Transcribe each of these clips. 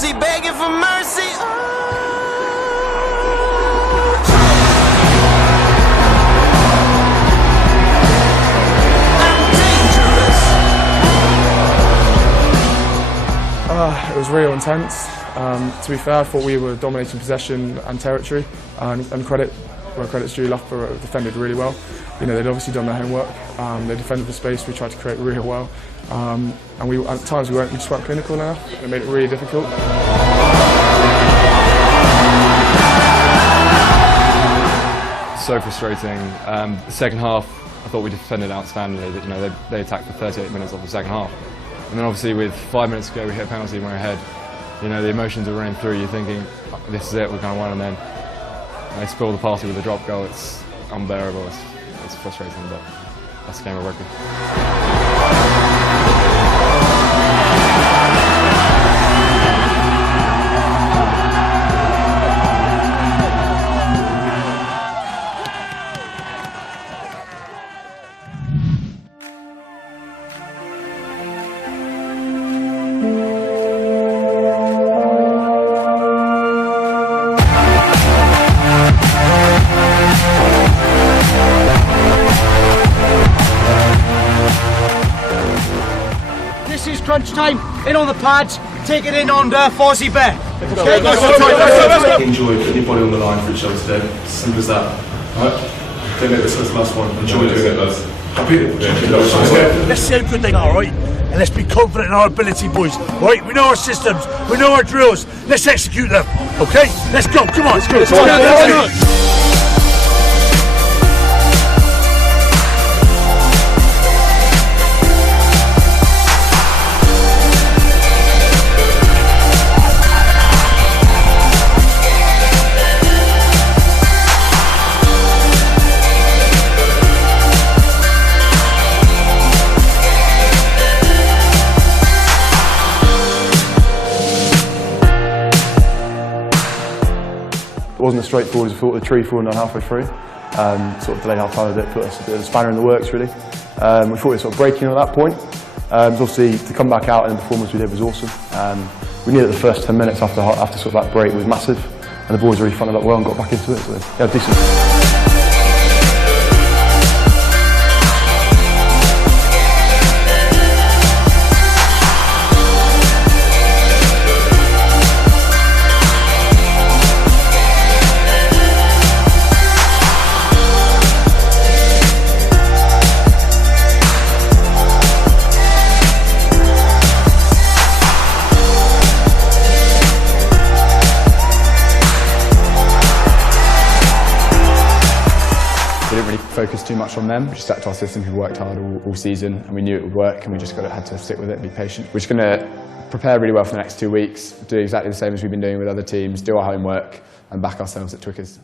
mercy, begging for mercy. It was real intense. To be fair, I thought we were dominating possession and territory, and credit where credit's due, Loughborough defended really well. You know, they'd obviously done their homework. They defended the space. We tried to create real well, and at times we just weren't clinical enough. It made it really difficult. So frustrating. The second half, I thought we defended outstandingly. But, you know, they attacked for 38 minutes of the second half. And then obviously with 5 minutes to go we hit a penalty and we're ahead. You know, the emotions are running through, you're thinking, this is it, we're going to win, and then they spoil the party with a drop goal. It's unbearable, it's frustrating, but that's the game of rugby. Crunch time, in on the pads, take it in under Fozzie Bear. Okay, enjoy putting your body on the line for each other today. Simple as that. Alright? Don't make this the last one. Enjoy doing it, lads. Happy? Let's see how good they are, right? And let's be confident in our ability, boys. Right? We know our systems, we know our drills. Let's execute them. Okay? Let's go. Come on. Let's go. Let's go. It wasn't as straightforward as we thought with the tree falling down halfway through. Sort of delayed half time a bit, put us a bit of a spanner in the works really. We thought we were sort of breaking at that point. Obviously to come back out and the performance we did was awesome. We knew that the first 10 minutes after sort of that break was massive, and the boys really funded up well and got back into it, so yeah, decent. We didn't really focus too much on them. We just stuck to our system. We worked hard all season and we knew it would work, and we just had to stick with it and be patient. We're just going to prepare really well for the next 2 weeks, do exactly the same as we've been doing with other teams, do our homework and back ourselves at Twickers.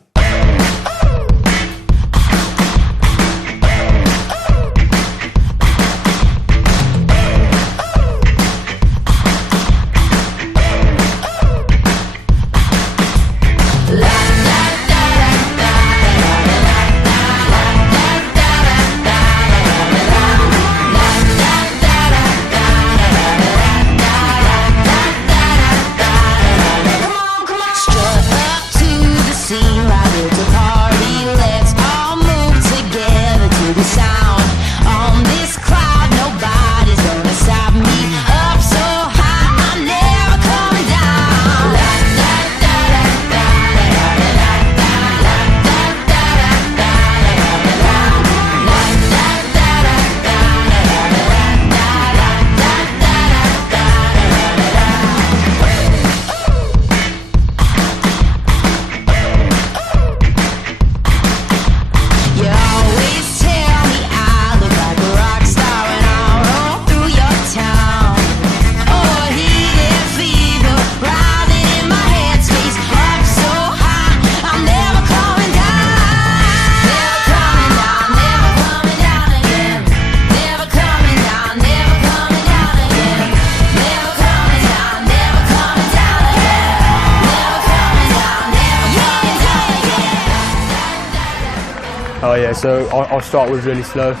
Oh yeah, so our start was really slow.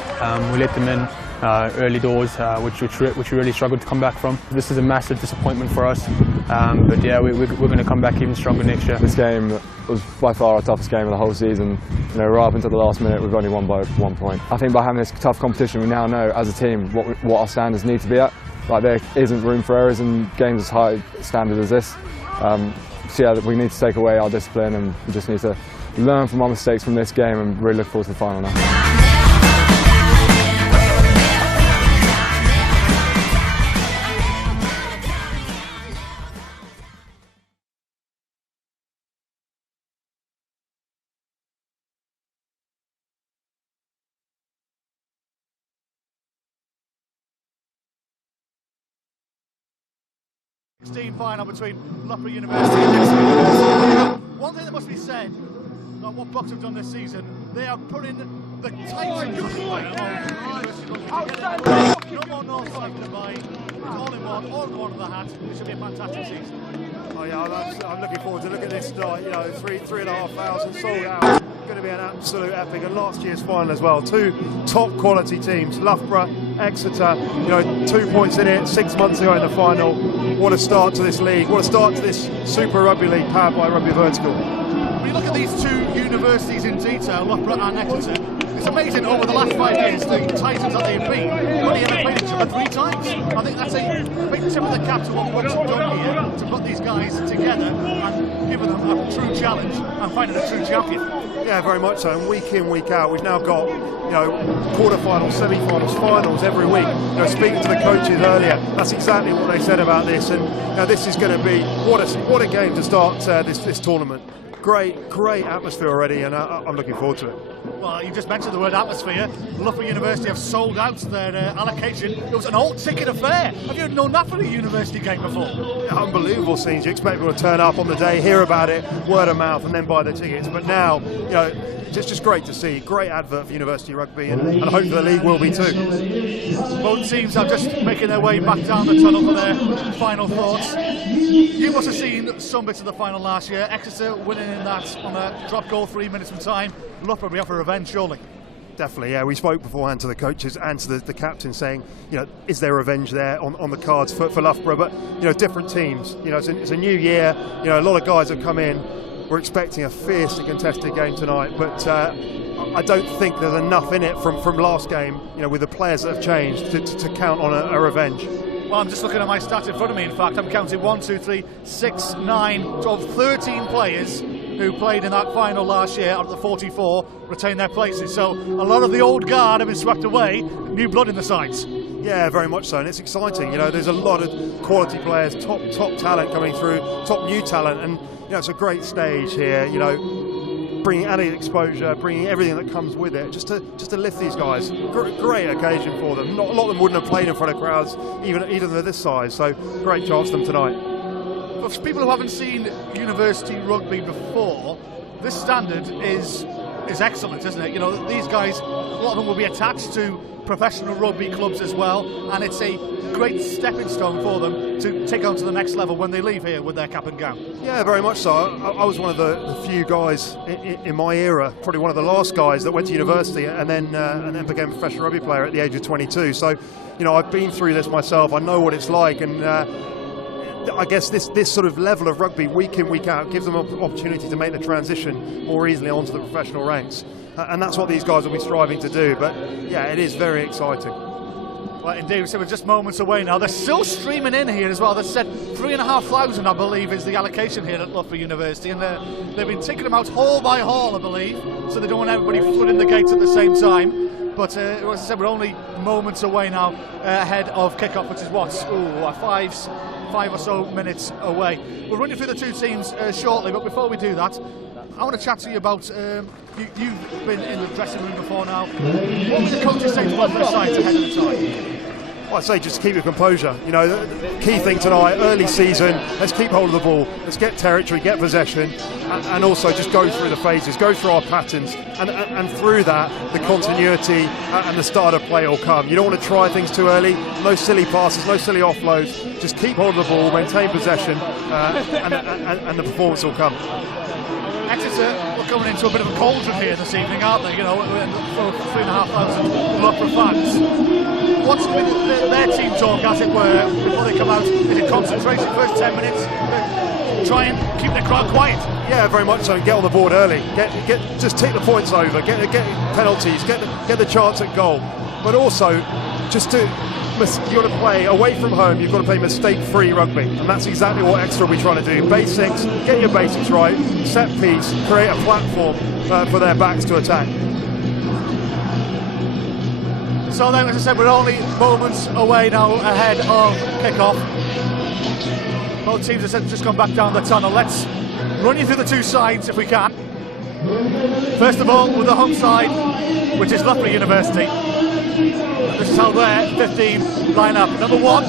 We let them in early doors, which we really struggled to come back from. This is a massive disappointment for us, but yeah, we're going to come back even stronger next year. This game was by far our toughest game of the whole season. You know, right up until the last minute, we've only won by 1 point. I think by having this tough competition, we now know as a team what our standards need to be at. Like, there isn't room for errors in games as high standard as this. So yeah, we need to take away our discipline, and we just need to learn from our mistakes from this game and really look forward to the final now. 16 final between Loughborough University and Exeter. One thing that must be said about what BUCS have done this season, they are putting the Titans no more North Side combined. It's all in one of the hat. It should be a fantastic season. Oh yeah, I'm looking forward to looking at this tonight. You know, 3,500 sold out. Going to be an absolute epic, and last year's final as well. Two top quality teams, Loughborough, Exeter. You know, 2 points in it 6 months ago in the final. What a start to this league! What a start to this Super Rugby League powered by Rugby Vertical. When you look at these two universities in detail, Loughborough and Exeter, it's amazing over the last 5 years the Titans that they've been only ever played each other 3 times. I think that's a big tip of the cap to what BUCS have done here to put these guys together and giving them a true challenge and finding a true champion. Yeah, very much so. And week in, week out, we've now got, you know, quarterfinals, semi-finals, finals every week. You know, speaking to the coaches earlier, that's exactly what they said about this. And you know, this is going to be what a game to start this tournament. Great atmosphere already, and I'm looking forward to it. Well, you just mentioned the word atmosphere. Loughborough University have sold out their allocation. It was an all-ticket affair. Have you known that for a university game before? Yeah, unbelievable scenes. You expect people to turn up on the day, hear about it, word of mouth, and then buy the tickets. But now, you know, just great to see. Great advert for university rugby, and hopefully the league will be too. Both teams are just making their way back down the tunnel for their final thoughts. You must have seen some bits of the final last year. Exeter winning in that on a drop goal 3 minutes from time. Loughborough will be up for revenge, surely. Definitely, yeah. We spoke beforehand to the coaches and to the captain, saying, you know, is there revenge there on the cards for Loughborough? But you know, different teams. You know, it's a new year. You know, a lot of guys have come in. We're expecting a fiercely contested game tonight, but I don't think there's enough in it from last game. You know, with the players that have changed to count on a revenge. Well, I'm just looking at my stats in front of me. In fact, I'm counting 1, 2, 3, 6, 9, 12, 13 players who played in that final last year out of the 44 retain their places. So a lot of the old guard have been swept away. New blood in the sides. Yeah, very much so, and it's exciting. You know, there's a lot of quality players, top talent coming through, top new talent, and you know, it's a great stage here. You know, bringing added exposure, bringing everything that comes with it, just to lift these guys. Great occasion for them. Not a lot of them wouldn't have played in front of crowds, even at this size. So great chance for them tonight. For people who haven't seen university rugby before, this standard is excellent, isn't it? You know, these guys, a lot of them will be attached to professional rugby clubs as well, and it's a great stepping stone for them to take on to the next level when they leave here with their cap and gown. Yeah, very much so. I was one of the few guys in my era, probably one of the last guys that went to university and then became a professional rugby player at the age of 22. So, you know, I've been through this myself. I know what it's like, and I guess this sort of level of rugby, week in, week out, gives them an opportunity to make the transition more easily onto the professional ranks. And that's what these guys will be striving to do. But yeah, it is very exciting. Well, indeed, so we're just moments away now. They're still streaming in here as well. They said 3,500, I believe, is the allocation here at Loughborough University, and they've been taking them out hall by hall, I believe, so they don't want everybody flooding the gates at the same time. But as I said, we're only moments away now ahead of kickoff, which is what, 5 or so minutes away. We'll run you through the two teams shortly, but before we do that, I want to chat to you about, you've been in the dressing room before now. What would the coaches say to both their sides ahead of the time? Well, I'd say just keep your composure. You know, the key thing tonight, early season, let's keep hold of the ball, let's get territory, get possession, and also just go through the phases, go through our patterns, and through that, the continuity and the start of play will come. You don't want to try things too early, no silly passes, no silly offloads, just keep hold of the ball, maintain possession, and the performance will come. Exeter we're coming into a bit of a cauldron here this evening, aren't they? You know, for 3,500 Loughborough fans. What's their team talk, as it were, before they come out? Is it concentration first 10 minutes? Try and keep the crowd quiet. Yeah, very much so. Get on the board early. Just take the points over. Get penalties. Get the chance at goal. But also, you've got to play away from home. You've got to play mistake-free rugby, and that's exactly what Exeter will be trying to do. Basics. Get your basics right. Set piece. Create a platform for their backs to attack. So then, as I said, we're only moments away now ahead of kick-off. Both teams have just gone back down the tunnel. Let's run you through the two sides if we can. First of all, with the home side, which is Loughborough University. This is how their 15 line up. Number 1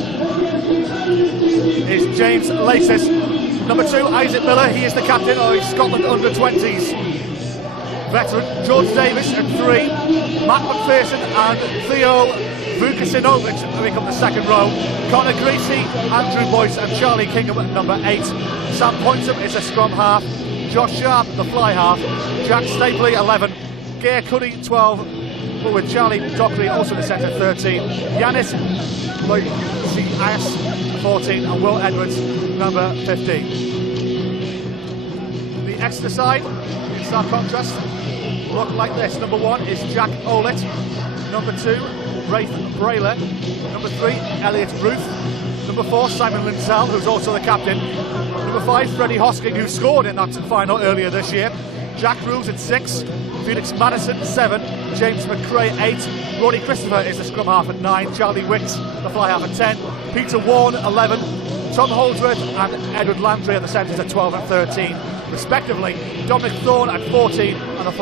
is James Laces. Number 2, Isaac Miller. He is the captain of Scotland under-20s. Veteran George Davis at 3. Matt McPherson and Theo Vukasinovic become the second row. Connor Greasy, Andrew Boyce and Charlie Kingham at number 8. Sam Pointham is a scrum half. Josh Sharp, the fly half. Jack Stapley, 11. Gare Cuddy, 12. But with Charlie Dockery also in the centre, 13. Yanis Loic-As, 14. And Will Edwards, number 15. The Exeter side, in stark contrast, look like this. Number 1 is Jack Olett. Number 2, Rafe Brayler. Number 3, Elliot Ruth. Number 4, Simon Lindsell, who's also the captain. Number 5, Freddie Hosking, who scored in that final earlier this year. Jack Rules at 6. Felix Madison, 7. James McCrae, 8. Roddy Christopher is the scrum half at 9. Charlie Wicks, the fly half at 10. Peter Warren, 11. Tom Holdsworth and Edward Landry at the centres at 12 and 13, respectively. Dominic Thorne at 14, and the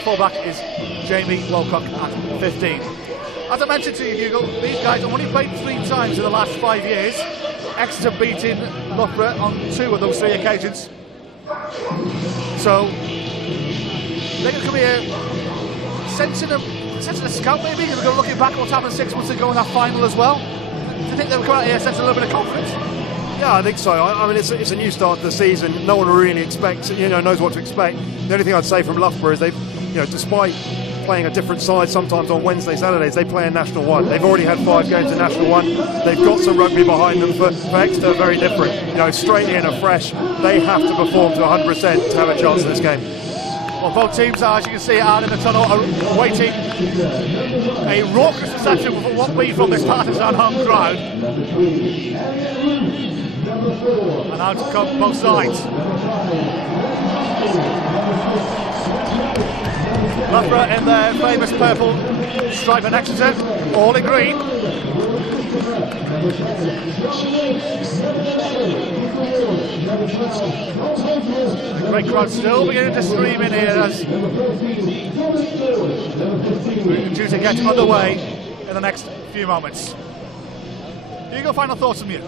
fullback is Jamie Wilcock at 15. As I mentioned to you, Hugo, these guys have only played 3 times in the last 5 years. Exeter beating Loughborough on 2 of those 3 occasions. So, they're going to be sensing a scout maybe, because we're looking back at what's happened 6 months ago in that final as well. Do you think they'll come out here sensing a little bit of confidence? Yeah, I think so. I mean, it's a new start to the season. No one really knows what to expect. The only thing I'd say from Loughborough is they've, despite playing a different side sometimes on Wednesday, Saturdays, they play in National 1. They've already had 5 games in National 1. They've got some rugby behind them. For Exeter, very different. Straight in, afresh. They have to perform to 100% to have a chance in this game. Well, both teams are, as you can see, out in the tunnel, are waiting a raucous reception for what we from this partisan home crowd. And out to come both sides. Loughborough in their famous purple stripe, and Exeter all in green. The great crowd still beginning to stream in here as we're due to get underway in the next few moments. Hugo, final thoughts from you?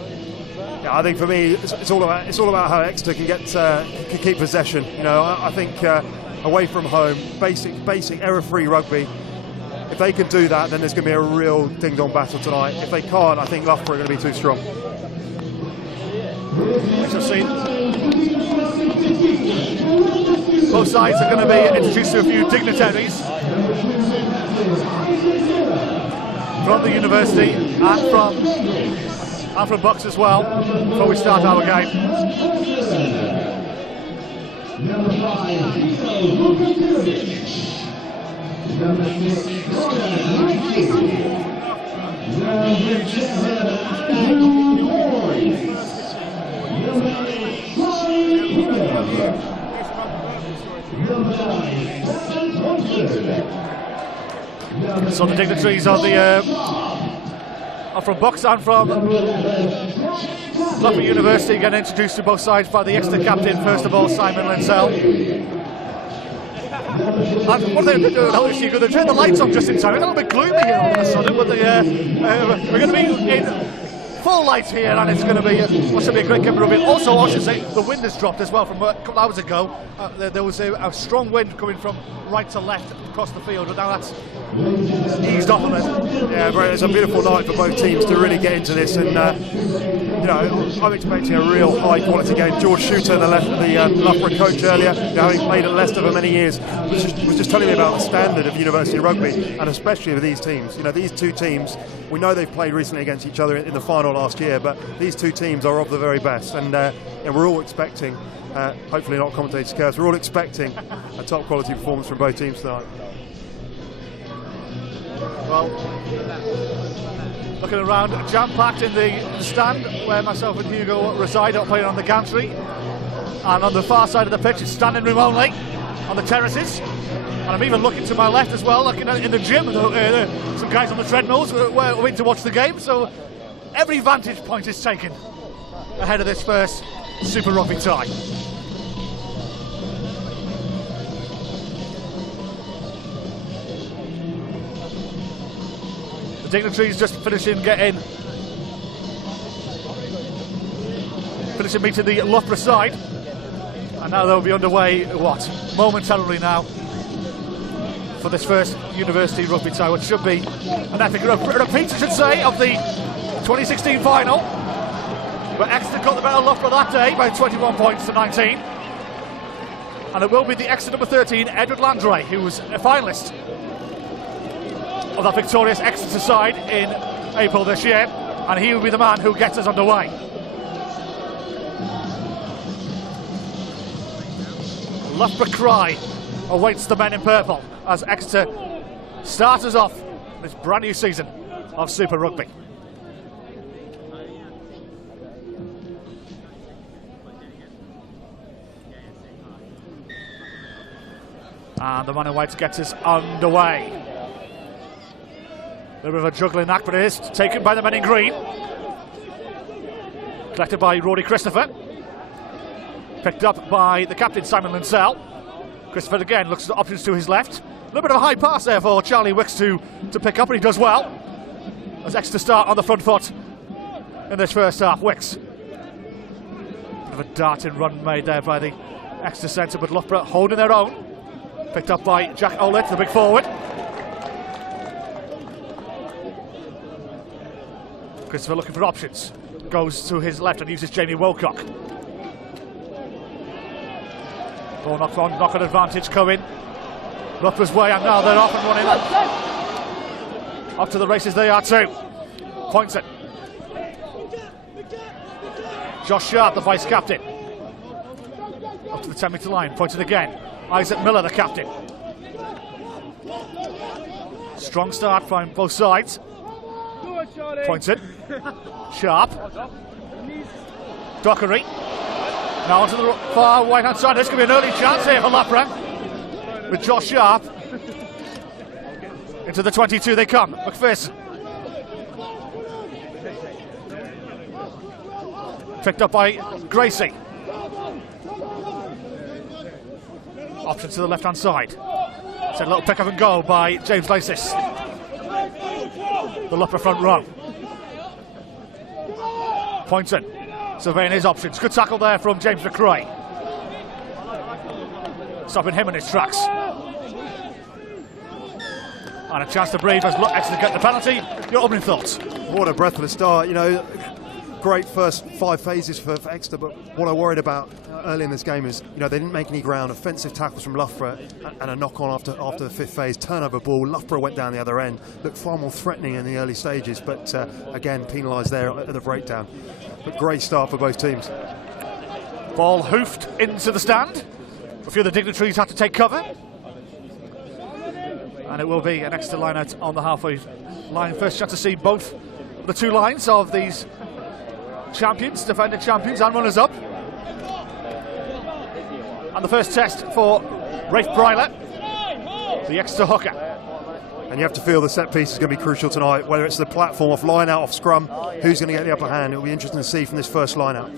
Yeah, I think for me, it's all about how Exeter can keep possession. I think away from home, basic error-free rugby. If they can do that, then there's going to be a real ding-dong battle tonight. If they can't, I think Loughborough are going to be too strong. We shall see. Both sides are going to be introduced to a few dignitaries from the university and from BUCS as well before we start our game. Number 5, Number 6, Number 7, So the dignitaries are from BUCS and from Loughborough University, getting introduced to both sides by the Exeter captain, first of all, Simon Lindsell. And what they're doing, Hugo, they've turned the lights on just in time. It's a little bit gloomy here all of a sudden, but we're going to be in full light here, and it's going to be a great game of rugby. Also, I should say, the wind has dropped as well from a couple hours ago. There was a strong wind coming from right to left across the field, but now that's eased off a bit. Yeah, it's a beautiful night for both teams to really get into this, and you know, I'm expecting a real high quality game. George Shooter, the Loughborough coach earlier, having played at Leicester for many years, was just telling me about the standard of university rugby, and especially with these teams. You know, these two teams, we know they've played recently against each other in the final last year, but these two teams are of the very best, and we're all expecting, hopefully not commentator's curse, we're all expecting a top quality performance from both teams tonight. Well, looking around, jam-packed in the stand where myself and Hugo reside, up playing on the gantry, and on the far side of the pitch it's standing room only on the terraces. And I'm even looking to my left as well, looking in the gym. Some guys on the treadmills we're waiting to watch the game. So every vantage point is taken ahead of this first Super Rugby tie. The dignitaries just finishing meeting the Loughborough side, and now they'll be underway momentarily now for this first university rugby tie, which should be an epic repeat, I should say, of the 2016 final, where Exeter got the better Loughborough that day by 21 points to 19, and it will be the Exeter number 13 Edward Landray who was a finalist of that victorious Exeter side in April this year, and he will be the man who gets us underway. Loughborough cry awaits the men in purple as Exeter starts us off this brand new season of Super Rugby. And the man in white gets us underway. A little bit of a juggling act, but it is taken by the men in green. Collected by Rory Christopher. Picked up by the captain, Simon Linsell. Christopher again looks at options to his left. A little bit of a high pass there for Charlie Wicks to pick up, and he does well. As Exeter start on the front foot in this first half. Wicks. Bit of a darting run made there by the Exeter centre, but Loughborough holding their own. Picked up by Jack Olet, the big forward. Christopher looking for options. Goes to his left and uses Jamie Wilcock. Ball knocked on, knock-on advantage coming. Loughborough's way, and now they're off and running. Off to the races they are too. Points it. Josh Sharp, the vice-captain. Up to the 10-metre line, points it again. Isaac Miller, the captain. Strong start from both sides. Points it. Sharp. Dockery. Now onto the far right-hand side. This could be an early chance here for Loughborough. With Josh Sharp. Into the 22 they come. McPherson. Picked up by Gracie. Option to the left-hand side. It's a little pick up and goal by James Lysis. The Loughborough front row. Pointon surveying his options. Good tackle there from James McRae. Stopping him in his tracks. And a chance to breathe as Exeter get the penalty. Your opening thoughts? What a breath of a start. You know, great first 5 phases for Exeter, but what I worried about early in this game is, you know, they didn't make any ground. Offensive tackles from Loughborough and a knock-on after the 5th phase. Turnover ball. Loughborough went down the other end. Looked far more threatening in the early stages, but again penalised there at the breakdown. But great start for both teams. Ball hoofed into the stand. A few of the dignitaries had to take cover. And it will be an Exeter line out on the halfway line. First chance to see both the two lines of these champions, defending champions and runners up. And the first test for Rafe Bryler, the Exeter hooker. And you have to feel the set piece is going to be crucial tonight, whether it's the platform off line out, off scrum, who's going to get the upper hand. It'll be interesting to see from this first line out.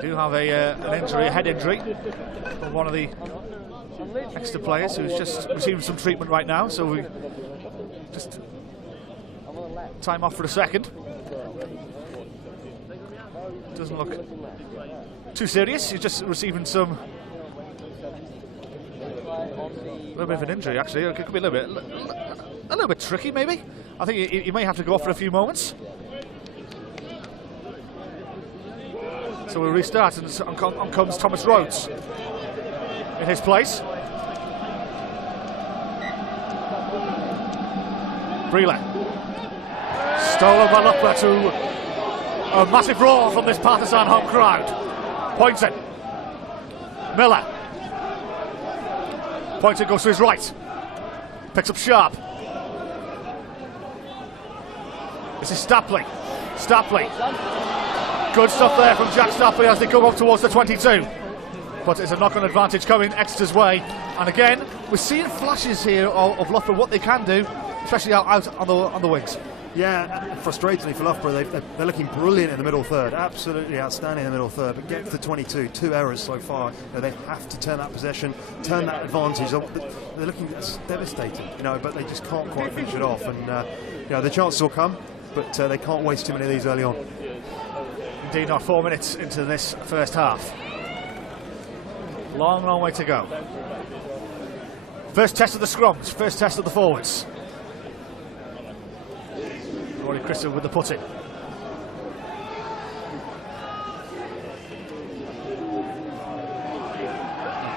Do have an injury, a head injury, from one of the Exeter players who's just receiving some treatment right now, so we just time off for a second. Doesn't look too serious. He's just receiving a little bit of an injury, actually. It could be a little bit tricky, maybe. I think he may have to go off for a few moments. So we'll restart, and on comes Thomas Rhodes in his place. Breland. Stolen by Loughborough to a massive roar from this partisan home crowd. Pointon. Miller. Pointon goes to his right. Picks up Sharp. This is Stapley. Stapley. Good stuff there from Jack Stapley as they come up towards the 22. But it's a knock-on advantage coming Exeter's way. And again, we're seeing flashes here of Loughborough, what they can do, especially out on the wings. Yeah, frustratingly for Loughborough, they're looking brilliant in the middle third, absolutely outstanding in the middle third, but get to the 22, 2 errors so far. They have to turn that possession, turn that advantage. They're looking devastating, but they just can't quite finish it off. And the chances will come, but they can't waste too many of these early on. Indeed, not 4 minutes into this first half. Long, long way to go. First test of the scrums, first test of the forwards. Rory Crystal with the put-in.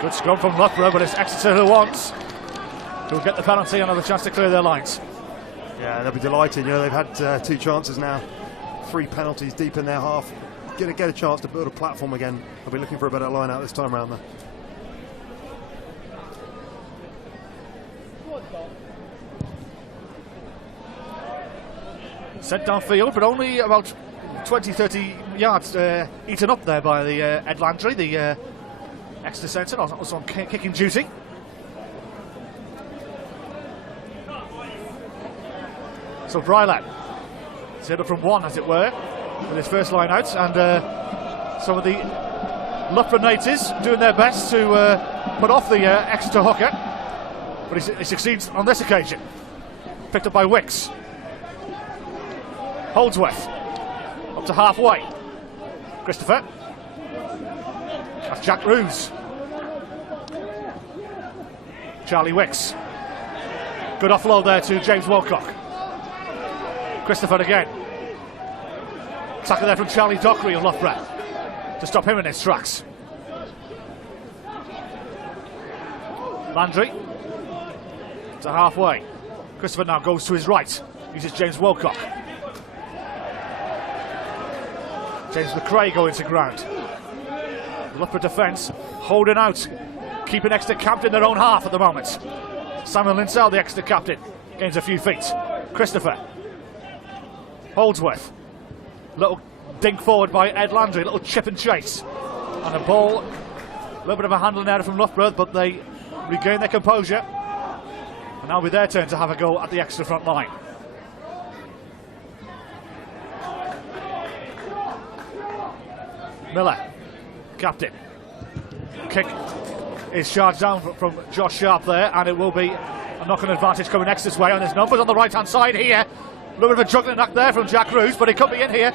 Good scrum from Loughborough, but it's Exeter who wants. Who'll get the penalty and have a chance to clear their lines. Yeah, they'll be delighted. They've had 2 chances now, 3 penalties deep in their half. Get a chance to build a platform again. They'll be looking for a better line out this time around there. Sent downfield, but only about 20-30 yards eaten up there by the Ed Landry, the Exeter centre, also on kicking duty. So Bryland set up from 1, as it were, with his first line out, and some of the Loughborough natives doing their best to put off the Exeter hooker, but he succeeds on this occasion. Picked up by Wicks. Holdsworth up to halfway. Christopher. That's Jack Roos. Charlie Wicks. Good offload there to James Wilcock. Christopher again. Tackle there from Charlie Dockery of Loughborough to stop him in his tracks. Landry to halfway. Christopher now goes to his right. Uses James Wilcock. James McRae going to ground. The Loughborough defence holding out, keeping Exeter camped in their own half at the moment. Simon Linsell, the Exeter captain, gains a few feet. Christopher. Holdsworth. Little dink forward by Ed Landry, little chip and chase. And a ball, a little bit of a handling error from Loughborough, but they regain their composure. And now it'll be their turn to have a go at the Exeter front line. Miller, captain. Kick is charged down from Josh Sharp there, and it will be a knock-on advantage coming Exeter's way. And there's numbers on the right-hand side here. A little bit of a juggling act there from Jack Roos, but he could be in here.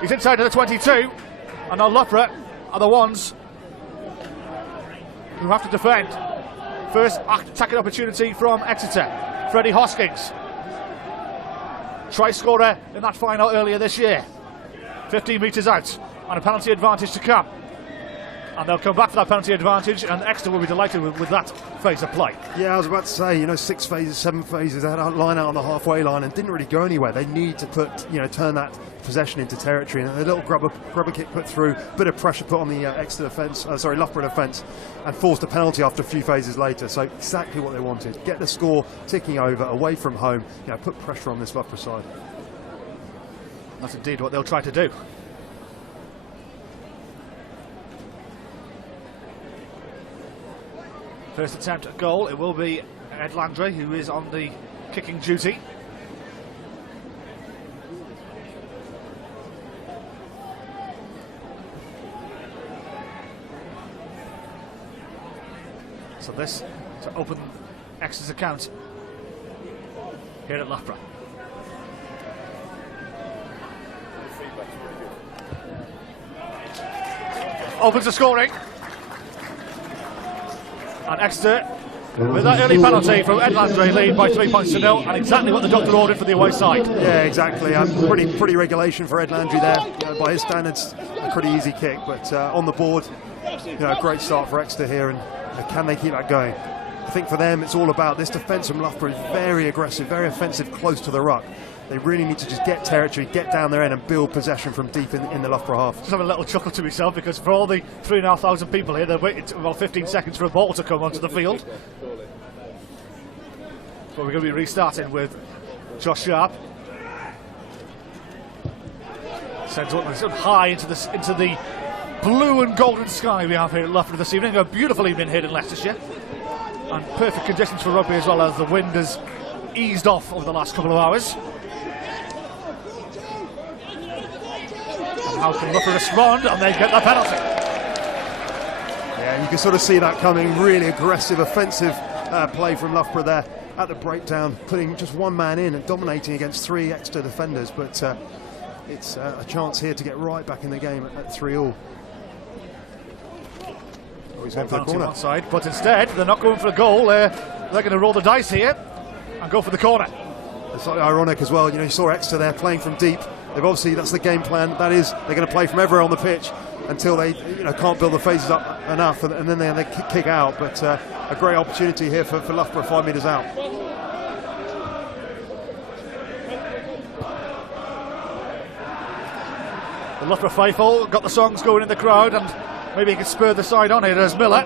He's inside of the 22, and now Loughborough are the ones who have to defend. First attacking opportunity from Exeter. Freddie Hoskins, try scorer in that final earlier this year. 15 metres out. And a penalty advantage to come. And they'll come back for that penalty advantage, and Exeter will be delighted with that phase of play. Yeah, I was about to say, 6 phases, 7 phases, they had a line out on the halfway line and didn't really go anywhere. They need to turn that possession into territory, and a little grubber kick put through, bit of pressure put on the Loughborough defence, and forced a penalty after a few phases later. So exactly what they wanted. Get the score ticking over, away from home, put pressure on this Loughborough side. That's indeed what they'll try to do. First attempt at goal, it will be Ed Landry, who is on the kicking duty. So this to open Exeter's account here at Loughborough. Opens the scoring. And Exeter, with that early penalty from Ed Landry, lead by 3 points to 0, and exactly what the doctor ordered for the away side. Yeah, exactly. Pretty regulation for Ed Landry there. By his standards, a pretty easy kick, but on the board, a great start for Exeter here, and can they keep that going? I think for them, it's all about this defence from Loughborough is very aggressive, very offensive, close to the ruck. They really need to just get territory, get down their end and build possession from deep in the Loughborough half. Just have a little chuckle to myself, because for all the 3,500 people here, they're waiting about 15 seconds for a ball to come onto the field. But we're going to be restarting with Josh Sharp. Sends one high into the blue and golden sky we have here at Loughborough this evening. A beautiful evening here in Leicestershire. And perfect conditions for rugby as well, as the wind has eased off over the last couple of hours. And how can Loughborough respond? And they get the penalty. Yeah, you can sort of see that coming. Really aggressive, offensive play from Loughborough there at the breakdown, putting just one man in and dominating against 3 Exeter defenders. But it's a chance here to get right back in the game at 3-all. Oh, he's going for the corner. On side, but instead they're not going for a goal. They're going to roll the dice here and go for the corner. It's slightly ironic as well. You saw Exeter there playing from deep. They've obviously, that's the game plan. That is, they're going to play from everywhere on the pitch until they can't build the phases up enough, and then they kick out. But a great opportunity here for Loughborough 5 metres out. The Loughborough faithful got the songs going in the crowd, and maybe he can spur the side on here as Miller,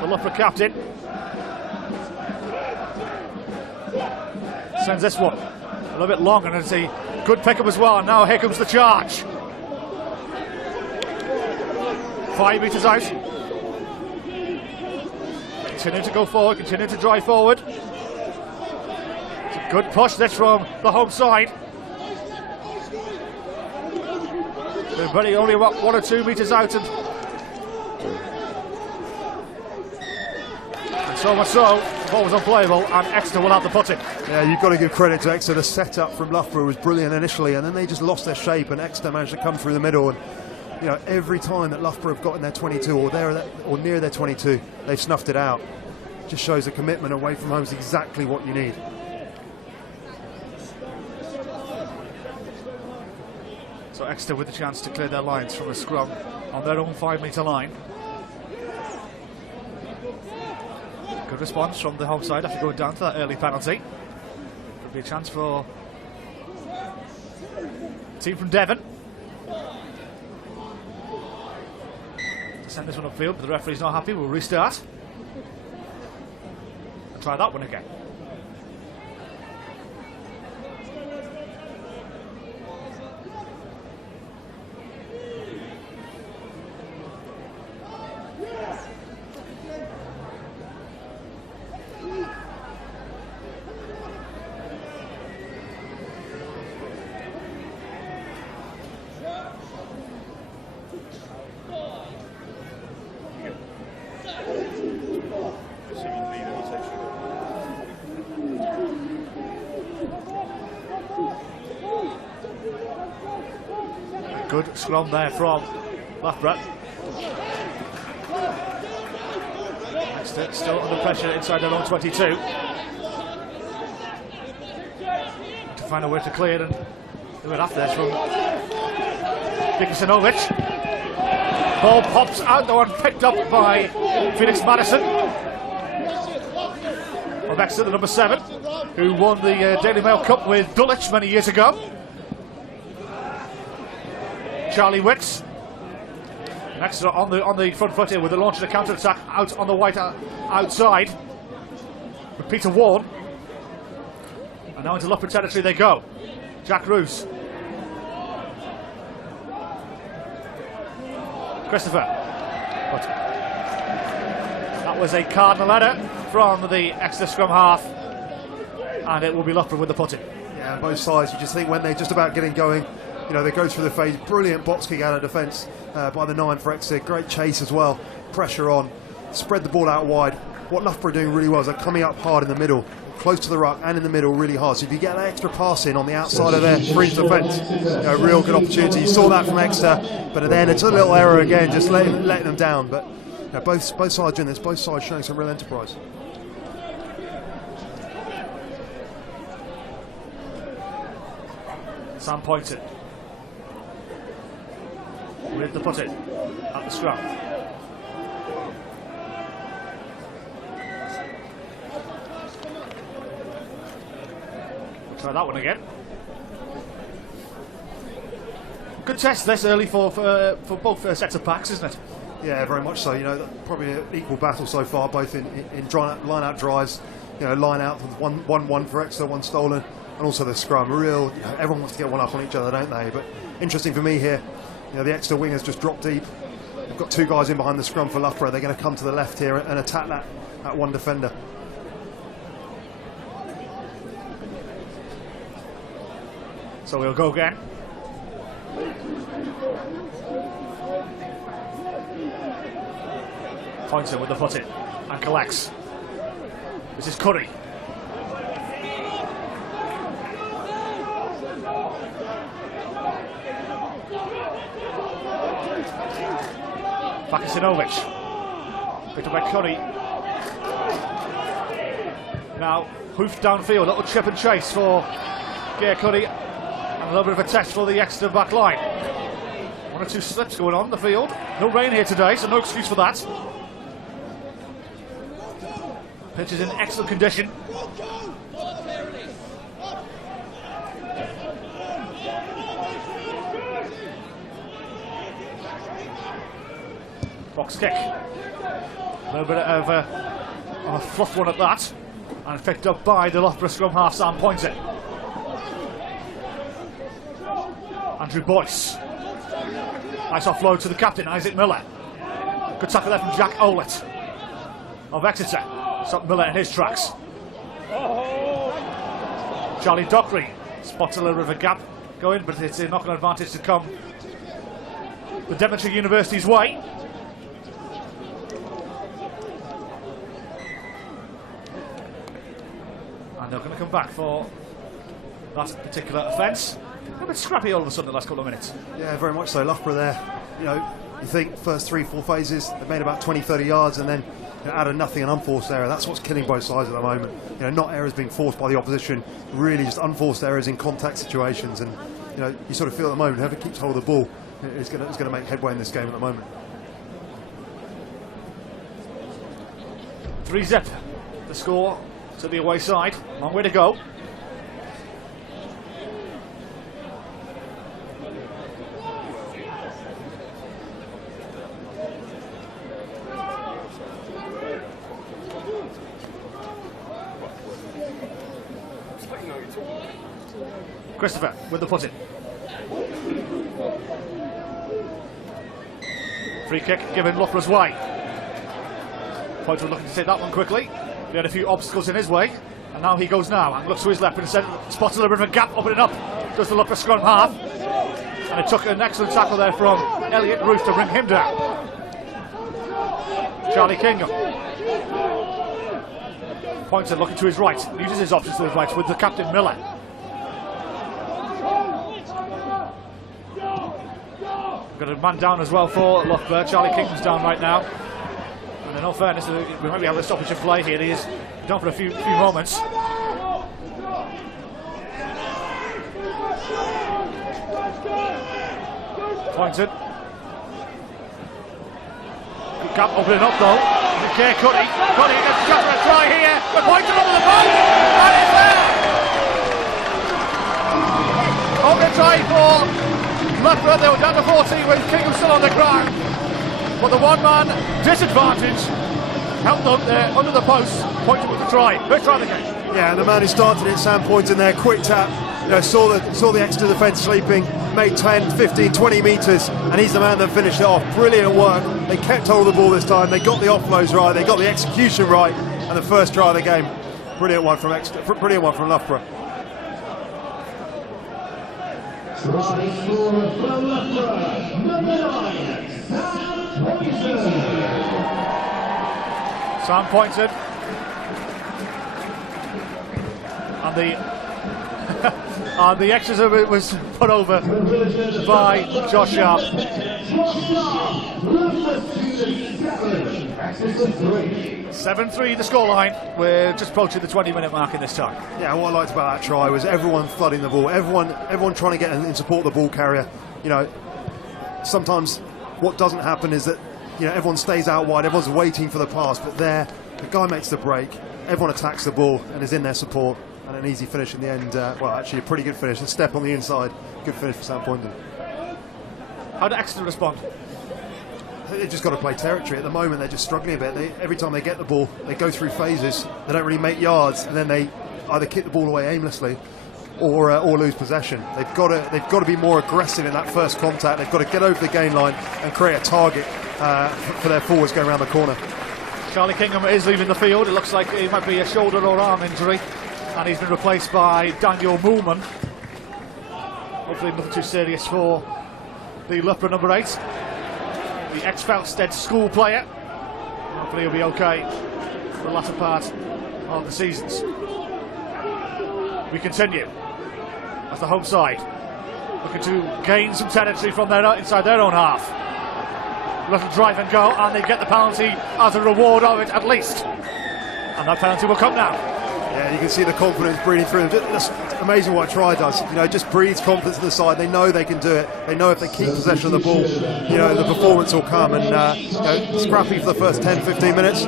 the Loughborough captain, sends this one a little bit long, and it's a good pick-up as well. And now here comes the charge. 5 metres out. Continue to go forward, continue to drive forward. It's a good push this from the home side. They're very only about 1 or 2 metres out, and so much so, the ball was unplayable, and Exeter will have the putting. Yeah, you've got to give credit to Exeter. The setup from Loughborough was brilliant initially, and then they just lost their shape, and Exeter managed to come through the middle. And every time that Loughborough have got in their 22 or near their 22, they've snuffed it out. Just shows the commitment away from home is exactly what you need. So Exeter with the chance to clear their lines from a scrum on their own 5 metre line. Good response from the home side after going down to that early penalty. Could be a chance for the team from Devon to send this one upfield, but the referee's not happy. We'll restart and try that one again. Good scrum there from Loughborough. Exeter still under pressure inside their own 22. To find a way to clear and do it after this from Dickinsonovic. Ball pops out, the one picked up by Felix Madison of Exeter, the number 7, who won the Daily Mail Cup with Dulwich many years ago. Charlie Wicks. And Exeter on the front foot here with the launch of the counter-attack out on the white outside with Peter Warren. And now into Loughborough territory they go. Jack Roos. Christopher. But that was a cardinal error from the Exeter scrum half, and it will be Loughborough with the putting. Yeah, both sides. You just think when they're just about getting going, they go through the phase. Brilliant box kick out of defence by the 9 for Exeter. Great chase as well. Pressure on. Spread the ball out wide. What Loughborough are doing really well is they're coming up hard in the middle, close to the ruck and in the middle really hard. So if you get that extra pass in on the outside of their fringe defence, real good opportunity. You saw that from Exeter, but then it's a little error again, just letting them down. But both sides doing this, both sides showing some real enterprise. Sam Poynton with the put-in at the scrum. We'll try that one again. Good test this early for both sets of packs, isn't it? Yeah, very much so. Probably an equal battle so far, both in line-out drives. Line-out with 1-1 for Exeter, one stolen. And also the scrum, everyone wants to get one up on each other, don't they? But interesting for me here, the Exeter wingers just dropped deep. They've got two guys in behind the scrum for Loughborough. They're going to come to the left here and attack that one defender. So we'll go again. Poynton with the put-in and collects. This is Curry. Bakasinovic, picked up by Curry. Now hoofed downfield, little chip and chase for Gare Curry, and a little bit of a test for the Exeter back line. One or two slips going on the field. No rain here today, so no excuse for that. Pitch is in excellent condition. Box kick. A little bit of a fluff one at that. And picked up by the Loughborough scrum half, Sam Poynton. Andrew Boyce. Nice offload to the captain, Isaac Miller. Good tackle there from Jack Owlett of Exeter. Stopped Miller in his tracks. Charlie Dockery spots a little bit of a gap going, but it's a knock-on advantage to come the Devonshire University's way. And they're going to come back for that particular offence. A bit scrappy all of a sudden the last couple of minutes. Yeah, very much so. Loughborough there, you think first 3-4 phases, they've made about 20-30 yards and then out of nothing, an unforced error. That's what's killing both sides at the moment. Not errors being forced by the opposition, really just unforced errors in contact situations. And you sort of feel at the moment, whoever keeps hold of the ball is going to make headway in this game at the moment. 3-zip, the score to the away side. Long way to go. Christopher with the put-in. Free kick given Loughborough's way. Poynton looking to take that one quickly. He had a few obstacles in his way, and now he goes now and looks to his left and spots a little bit of a gap, opening up. Does the Loughborough scrum half, and it took an excellent tackle there from Elliot Ruth to bring him down. Charlie Kingham. Poynton looking to his right, uses his options to his right with the captain Miller. Got a man down as well for Loughborough. Charlie Kingham's down right now. And in all fairness, we might be having a stoppage of play here. He is down for a few moments. Poynton. Good gap opening up though. Gare Curry. Curry gets a shot for a try here. But Poynton over the ball. And it's there. Over the try for Loughborough. They were down to 14 with Kingham still on the ground. But the one-man disadvantage helped them there under the post. Poynton with the try. First try of the game. Yeah, and the man who started it, Sam Poynton there, quick tap. Saw the Exeter defence sleeping, made 10, 15, 20 metres, and he's the man that finished it off. Brilliant work. They kept hold of the ball this time. They got the offloads right. They got the execution right, and the first try of the game. Brilliant one from Exeter. Brilliant one from Loughborough. Sam Poynton. and the and the Exeter was put over by Josh Sharp. 7-3 the scoreline. We're just approaching the 20-minute mark in this time. Yeah, what I liked about that try was everyone flooding the ball, everyone trying to get in and support the ball carrier. You know, sometimes what doesn't happen is that, you know, everyone stays out wide, everyone's waiting for the pass, but there, the guy makes the break, everyone attacks the ball and is in their support, and an easy finish in the end. Well, actually a pretty good finish, a step on the inside, good finish for Sam Poynton. How did Exeter respond? They've just got to play territory. At the moment, they're just struggling a bit. Every time they get the ball, they go through phases. They don't really make yards, and then they either kick the ball away aimlessly or lose possession. They've got to be more aggressive in that first contact. They've got to get over the gain line and create a target for their forwards going around the corner. Charlie Kingham is leaving the field. It looks like it might be a shoulder or arm injury, and he's been replaced by Daniel Moolman. Hopefully nothing too serious for the Loughborough number 8. The ex-Felstead school player. Hopefully he'll be okay for the latter part of the seasons. We continue as the home side looking to gain some territory from inside their own half. Little drive and go, and they get the penalty as a reward of it at least. And that penalty will come now. Yeah, you can see the confidence breathing through them. Just amazing what a try does. You know, just breathes confidence to the side. They know they can do it. They know if they keep possession of the ball, you know, the performance will come. And you know, Scrappy for the first 10-15 minutes,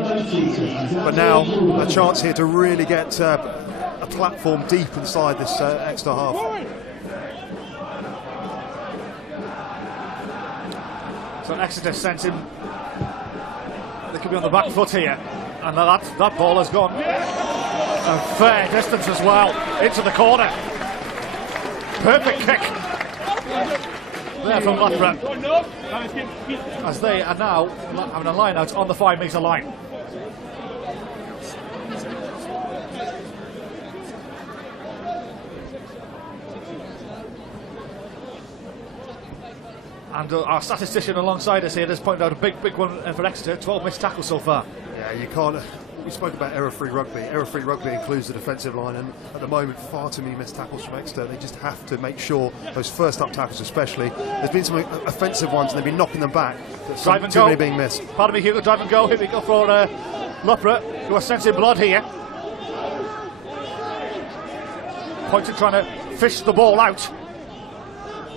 but now a chance here to really get a platform deep inside this extra half. So Exeter sent him. They could be on the back foot here, and that ball has gone a fair distance as well into the corner. Perfect kick there from Loughborough, as they are now having a line out on the 5-metre line. And our statistician alongside us here has pointed out a big one for Exeter. 12 missed tackles so far. Yeah, you can't. We spoke about error-free rugby. Error-free rugby includes the defensive line, and at the moment, far too many missed tackles from Exeter. They just have to make sure those first-up tackles, especially. There's been some offensive ones, and they've been knocking them back. Drive and too go. many being missed. Pardon me, Hugo. Drive and go. Here we go for Loughborough, who are sensing blood here. Pointer trying to fish the ball out.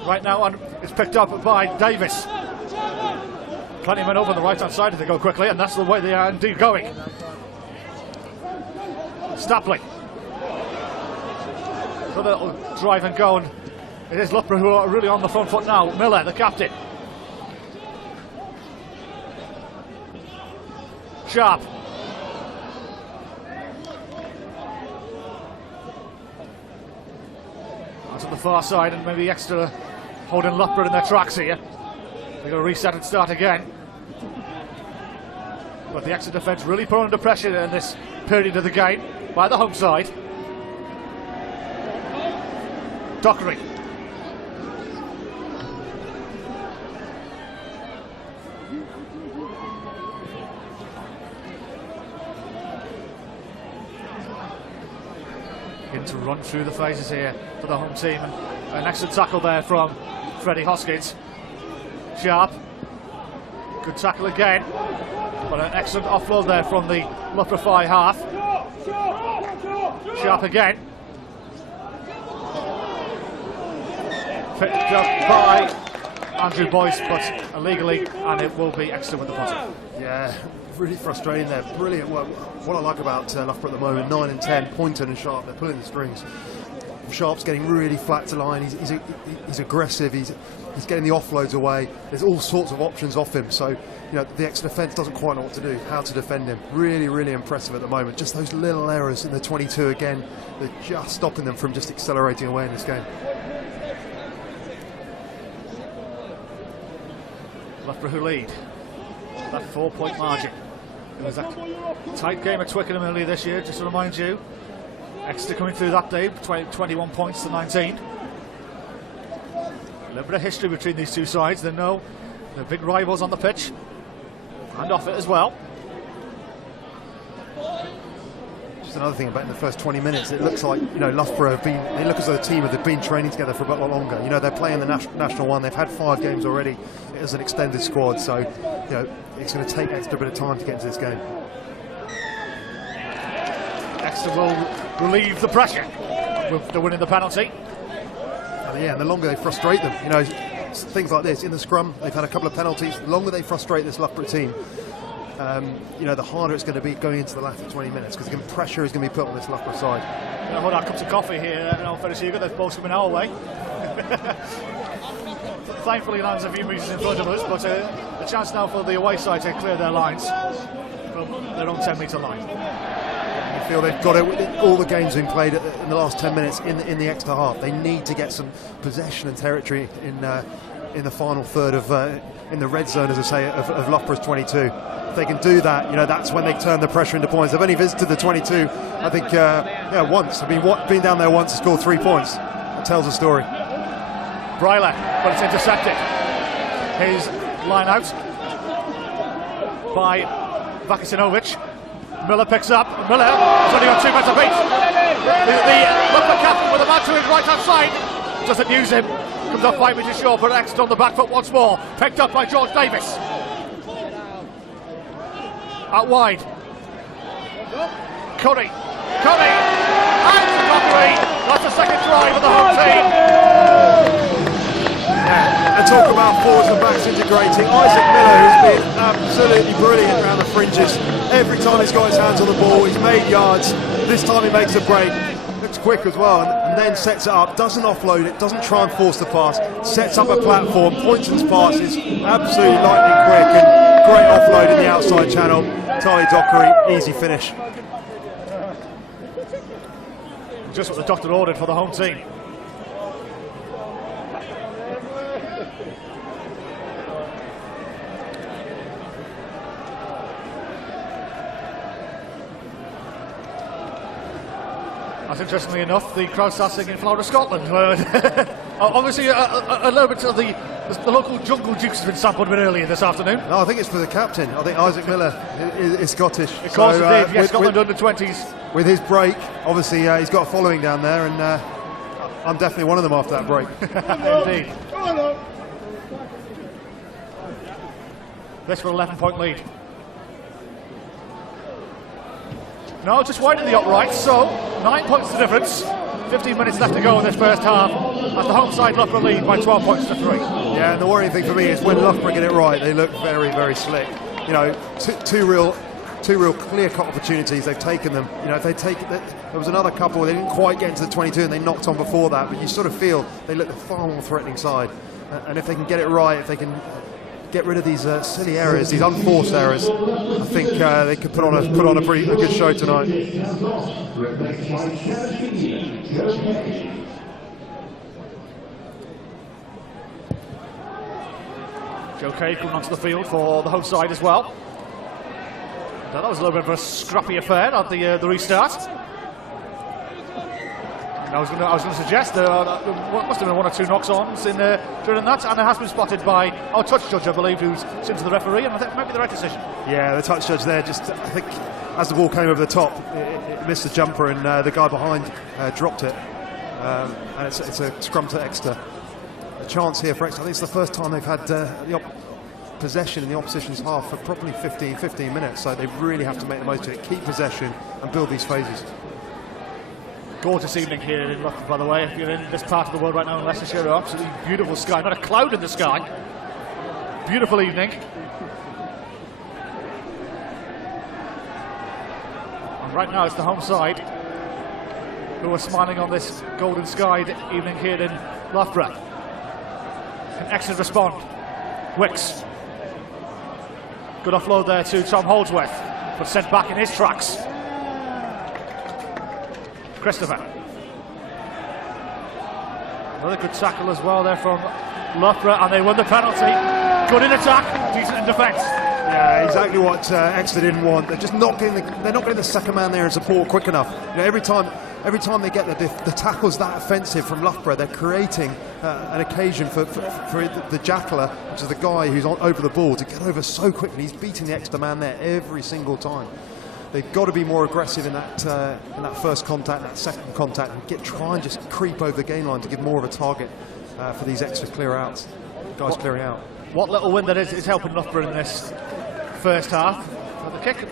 Right now, and it's picked up by Davis. Plenty of men over on the right-hand side if they go quickly, and that's the way they are indeed going. Stapley. So they'll drive and go, and it is Loughborough who are really on the front foot now. Miller, the captain. Sharp. Out on the far side, and maybe Exeter holding Loughborough in their tracks here. They're going to reset and start again. But the Exeter defence really put under pressure in this period of the game by the home side. Dockery. Begin to run through the phases here for the home team, and an excellent tackle there from Freddie Hoskins. Sharp. Good tackle again, but an excellent offload there from the Loughborough fly half. Sharp again. Picked up by Andrew Boyce, but illegally, and it will be Exeter with the punter. Yeah, really frustrating there. Brilliant work. What I like about Loughborough at the moment, 9 and 10, Poynton and Sharp, they're pulling the strings. Sharp's getting really flat to line. He's aggressive. He's getting the offloads away. There's all sorts of options off him. So, you know, the Exeter defence doesn't quite know what to do, how to defend him. Really, really impressive at the moment. Just those little errors in the 22 again, they're just stopping them from just accelerating away in this game. Loughborough who lead. That 4-point margin. It was a tight game at Twickenham earlier this year, just to remind you. Exeter coming through that day, 21 points to 19. A little bit of history between these two sides. They know they're big rivals on the pitch and off it as well. Just another thing about in the first 20 minutes, it looks like, you know, Loughborough have been, they look as though the team have been training together for a lot longer. You know, they're playing the national one, they've had 5 games already as an extended squad, so, you know, it's going to take extra bit of time to get into this game. Exeter will relieve the pressure with the winning the penalty. Yeah, and the longer they frustrate them, you know, things like this in the scrum, they've had a couple of penalties. The longer they frustrate this Loughborough team, you know, the harder it's going to be going into the latter 20 minutes, because the pressure is going to be put on this Loughborough side. Hold our cups of coffee here, you know, Ferris Hugo, they're both coming our way. Thankfully, Lions a few metres in front of us, but a chance now for the away side to clear their lines from their own 10-metre line. I feel they've got it. All the games have been played in the last 10 minutes in the extra half. They need to get some possession and territory in the final third of in the red zone, as I say, of Loughborough's 22. If they can do that, you know, that's when they turn the pressure into points. They've only visited the 22, I think, yeah, once. They've been down there once and scored 3 points. That tells a story. Bryler, but it's intercepted. His line out by Vakasinovic. Miller picks up. Miller has only got 2 men to beat. The Loughborough captain with a man to his right hand side doesn't use him. Comes off 5 metres short, but Exeter on the back foot once more. Picked up by George Davis. Out wide. Curry. And Scrappy. That's the second try for the home team. And talk about forwards and backs integrating. Isaac Miller, who's been absolutely brilliant around the fringes. Every time he's got his hands on the ball, he's made yards. This time he makes a break. Looks quick as well, and then sets it up. Doesn't offload it, doesn't try and force the pass. Sets up a platform. Pointon's pass is absolutely lightning quick, and great offload in the outside channel. Tali Dockery, easy finish. Just what the doctor ordered for the home team. That's interestingly enough, the crowd starts singing Flower of Scotland. Obviously, a little bit of the local jungle juice has been sampled a bit earlier this afternoon. No, I think it's for the captain. I think Isaac Miller is Scottish. Of course it did, yes, Scotland under 20s. With his break, obviously he's got a following down there, and I'm definitely one of them after that break. Indeed. This for an 11-point lead. No, just wide of the upright, so 9 points the difference. 15 minutes left to go in this first half, as the home side Loughborough lead by 12 points to 3. Yeah, and the worrying thing for me is when Loughborough get it right, they look very, very slick. You know, two real clear-cut opportunities. They've taken them. You know, if they take it, there was another couple. They didn't quite get into the 22, and they knocked on before that. But you sort of feel they look the far more threatening side. And if they can get it right, if they can get rid of these silly errors, these unforced errors, I think they could put on a good show tonight. Joe Cade coming onto the field for the home side as well. That was a little bit of a scrappy affair at the restart. I was going to suggest there must have been 1 or 2 knocks-ons in during that, and it has been spotted by our touch judge, I believe, who's seen to the referee, and I think it might be the right decision. Yeah, the touch judge there, just I think as the ball came over the top, it missed the jumper, and the guy behind dropped it, and it's a scrum to Exeter. A chance here for Exeter. I think it's the first time they've had possession in the opposition's half for probably 15 minutes, so they really have to make the most of it, keep possession and build these phases. Gorgeous evening here in Loughborough, by the way. If you're in this part of the world right now in Leicestershire, absolutely beautiful sky, not a cloud in the sky. Beautiful evening. And right now it's the home side who are smiling on this golden skied evening here in Loughborough. Can Exeter respond? Wicks. Good offload there to Tom Holdsworth, but sent back in his tracks. Christopher. Another good tackle as well there from Loughborough, and they won the penalty. Good in attack, decent in defence. Yeah, exactly what Exeter didn't want. They're just not getting the second man there and support quick enough. You know, every time they get the tackle's that offensive from Loughborough, they're creating an occasion for the jackler, which is the guy who's over the ball, to get over so quickly. He's beating the Exeter man there every single time. they've got to be more aggressive in that first contact, that second contact, and try and just creep over the gain line to give more of a target for these extra clear-outs, guys clearing out. What little wind that is helping Loughborough in this first half. And the kick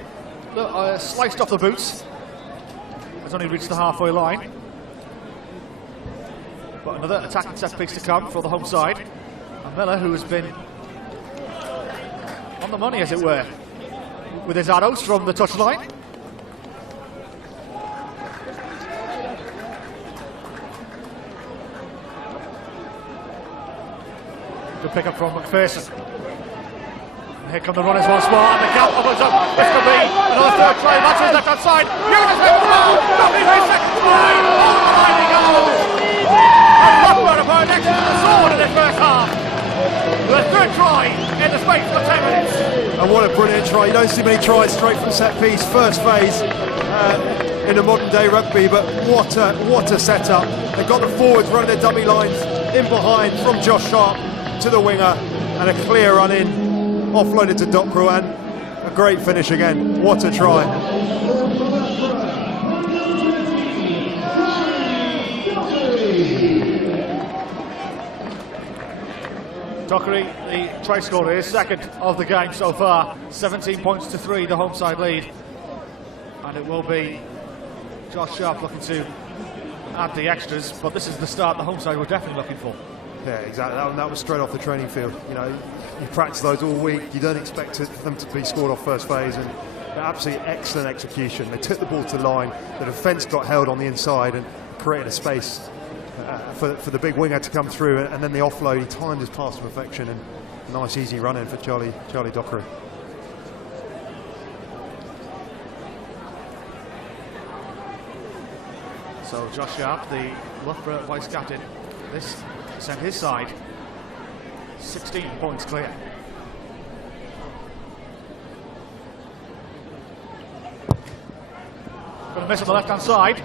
sliced off the boots. Has only reached the halfway line. But another attacking set piece to come for the home side. And Miller, who has been on the money, as it were, with his arrows from the touchline. Good pick up from McPherson. And here come the runners once more, and the gap opens up. This could be another third try. That's his left hand side. Hughes hits the ball. Dropping his second try. Over the line he goes. And Loughborough have an excellent sword in this first half. The third try in the space of 10 minutes. And what a brilliant try. You don't see many tries straight from set piece, first phase in the modern day rugby, but what a setup. They've got the forwards running their dummy lines in behind from Josh Sharp to the winger, and a clear run in, offloaded to Dockrell, and a great finish again. What a try. Dockery, the try scorer, is second of the game so far. 17 points to 3, the home side lead. And it will be Josh Sharp looking to add the extras, but this is the start the home side were definitely looking for. Yeah, exactly. That was straight off the training field. You know, you practice those all week. You don't expect them to be scored off first phase, and absolutely excellent execution. They took the ball to the line. The defence got held on the inside and created a space for the big winger to come through, and then the offload. He timed his pass to perfection, and nice easy run in for Charlie Dockery. So Josh Sharp, the Loughborough vice captain, this sent his side 16 points clear. Going to miss on the left hand side.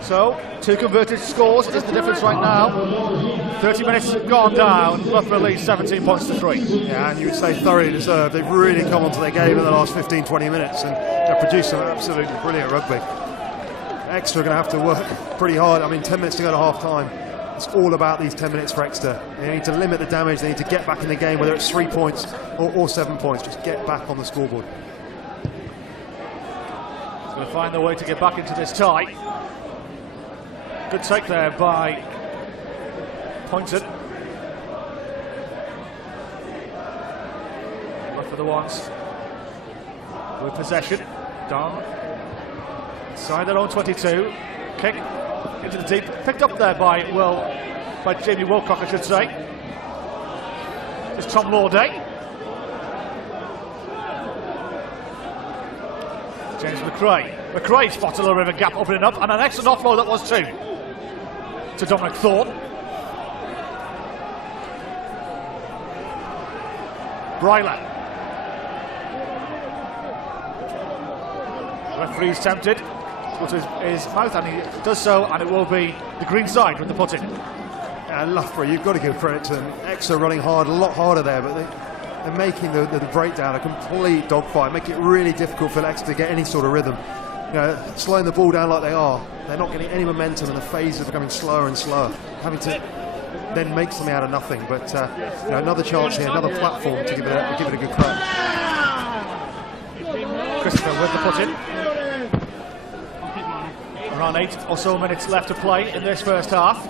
So 2 converted scores is the difference right now. 30 minutes gone down. Loughborough leads 17 points to 3. Yeah, and you would say thoroughly deserved. They've really come onto their game in the last 15-20 minutes, and they've produced some absolutely brilliant rugby. Exeter are going to have to work pretty hard. I mean, 10 minutes to go to half time. It's all about these 10 minutes for Exeter. They need to limit the damage. They need to get back in the game, whether it's 3 points or 7 points. Just get back on the scoreboard. He's going to find the way to get back into this tie. Good take there by Pointon. Look for the ones with possession. Down inside their own 22. Kick into the deep, picked up there by Jamie Wilcock, I should say. It's Tom Lawday. James McRae. McRae spotted a river gap opening up, and an excellent offload that was too. To Dominic Thorne. Bryler. Referee's tempted. Put his mouth, and he does so, and it will be the green side with the put in. And Loughborough, you've got to give credit to them. Exeter running hard, a lot harder there, but they're making the breakdown a complete dogfight, making it really difficult for Exeter to get any sort of rhythm. You know, slowing the ball down like they are, they're not getting any momentum, and the phases are becoming slower and slower, having to then make something out of nothing. But you know, another chance here, another platform to give it a good crack. Christopher with the put in. Around 8 or so minutes left to play in this first half.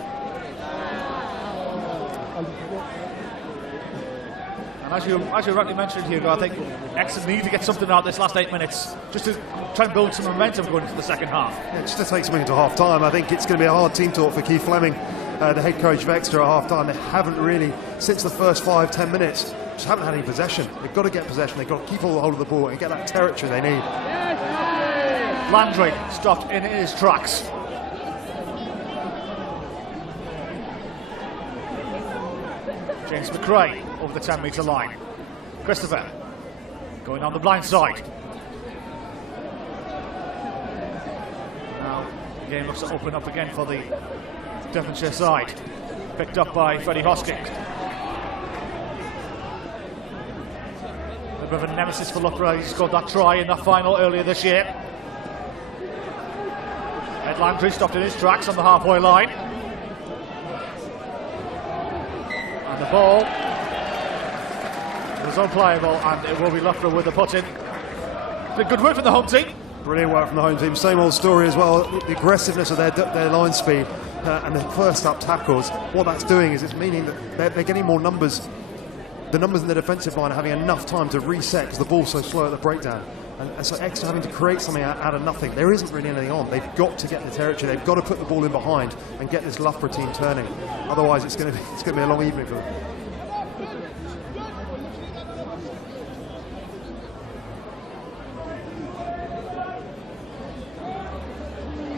And as you rightly mentioned, Hugo, I think Exeter need to get something out this last 8 minutes just to try and build some momentum going into the second half. Yeah, just to take something into half time. I think it's going to be a hard team talk for Keith Fleming, the head coach of Exeter, at half time. They haven't really, since the first 5-10 minutes, just haven't had any possession. They've got to get possession, they've got to keep all the hold of the ball and get that territory they need. Landry stopped in his tracks. James McRae over the 10-metre line. Christopher going on the blind side. Now the game looks to open up again for the Devonshire side. Picked up by Freddie Hoskins. A bit of a nemesis for Loughborough. He scored that try in the final earlier this year. Ed Landry stopped in his tracks on the halfway line. And the ball was unplayable, and it will be Loughborough with the put-in. Good work from the home team. Brilliant work from the home team. Same old story as well. The aggressiveness of their line speed and the first up tackles. What that's doing is it's meaning that they're getting more numbers. The numbers in the defensive line are having enough time to reset because the ball's so slow at the breakdown. And so Exeter having to create something out of nothing. There isn't really anything on. They've got to get the territory. They've got to put the ball in behind and get this Loughborough team turning. Otherwise, it's going to be a long evening for them.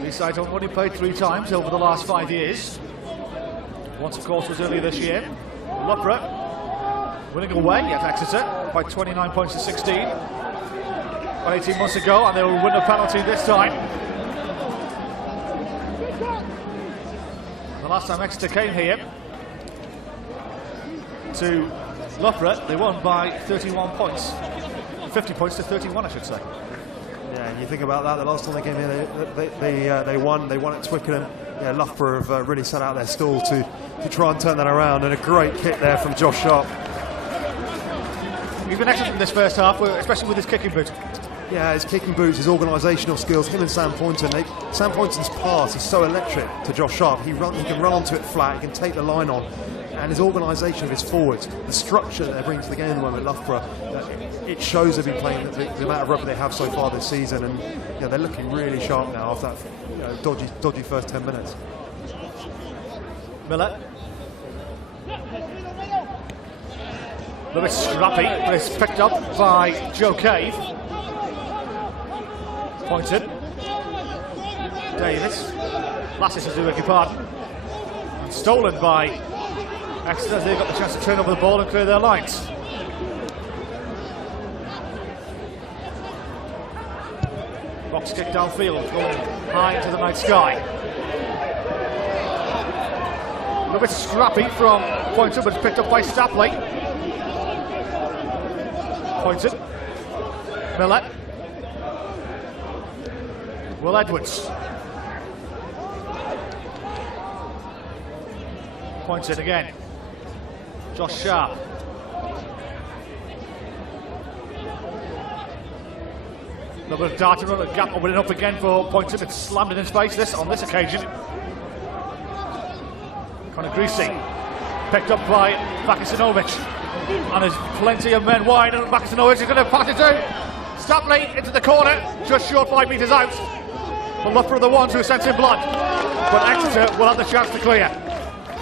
These sides have only played 3 times over the last 5 years. Once, of course, was earlier this year. Loughborough winning away at Exeter by 29 points to 16. About 18 months ago, and they will win a penalty this time. The last time Exeter came here to Loughborough, they won by 31 points. 50 points to 31, I should say. Yeah, and you think about that, the last time they came here, they won at Twickenham. Yeah, Loughborough have really set out their stall to try and turn that around, and a great kick there from Josh Sharp. He's been excellent in this first half, especially with his kicking boot. Yeah, his kicking boots, his organisational skills, him and Sam Poynton. Sam Poynton's pass is so electric to Josh Sharp. He can run onto it flat, he can take the line on, and his organisation of his forwards, the structure that they bring to the game at the moment, Loughborough, it shows they've been playing the amount of rugby they have so far this season, and they're looking really sharp now after that dodgy first 10 minutes. Miller. A little bit scrappy, but it's picked up by Joe Cave. Pointed. Davis. Lassis, I do beg your pardon. And stolen by Exeter as they got the chance to turn over the ball and clear their lines. Box kick downfield, going high into the night sky. A little bit scrappy from Pointed, but it's picked up by Stapley. Pointed. Miller. Will Edwards. Pointed again. Josh Sharp. A little bit of darting run, a gap opening up again for Pointed. It's slammed in his face on this occasion. Connor Greasy. Picked up by Vakasinovic. And there's plenty of men wide, and Vakasinovic is going to pass it to Stapley into the corner, just short 5 metres out. But Loughborough are the ones who are sent in blood. But Exeter will have the chance to clear.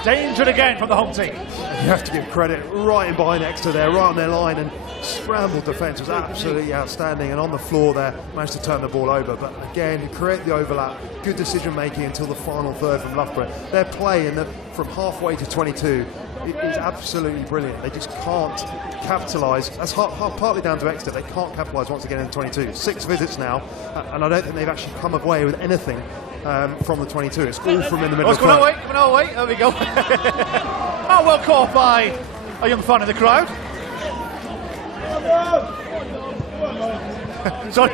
Danger again from the home team. You have to give credit right in behind Exeter there, right on their line, and scrambled defence was absolutely outstanding, and on the floor there managed to turn the ball over. But again, to create the overlap, good decision making until the final third from Loughborough. Their play from halfway to 22 is absolutely brilliant. They just can't capitalise. That's partly down to Exeter. They can't capitalise once again in 22. 6 visits now, and I don't think they've actually come away with anything from the 22. It's all from in the middle of the crowd. Coming our way, there we go. Oh, well caught by a young fan in the crowd. sorry,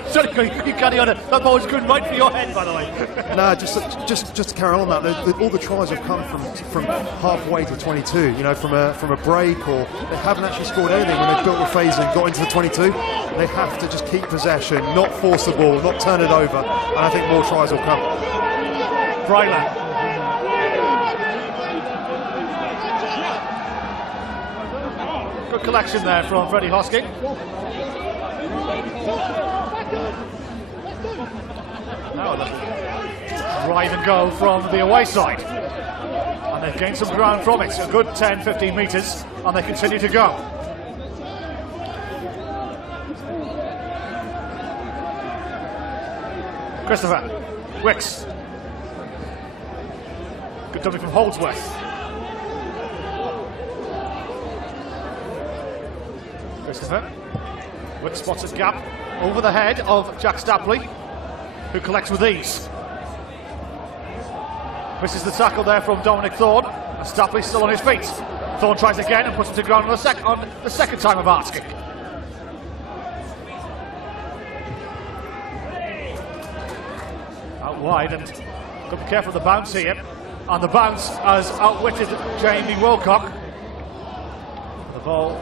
you carry on. That ball was good right for your head, by the way. No, just to carry on that, all the tries have come from halfway to 22. From a break, or they haven't actually scored anything when they've built the phase and got into the 22. They have to just keep possession, not force the ball, not turn it over, and I think more tries will come. Bryland. Good collection there from Freddie Hosking. Now a little drive and go from the away side. And they've gained some ground from it. A good 10-15 metres, and they continue to go. Christopher. Wicks. Good dummy from Holdsworth. Christopher. Wicks spots a gap over the head of Jack Stapley, who collects with ease. Misses the tackle there from Dominic Thorne, and Stapley still on his feet. Thorne tries again and puts it to ground on the second time of asking. wide, and got to be careful of the bounce here. And the bounce has outwitted Jamie Wilcock. The ball.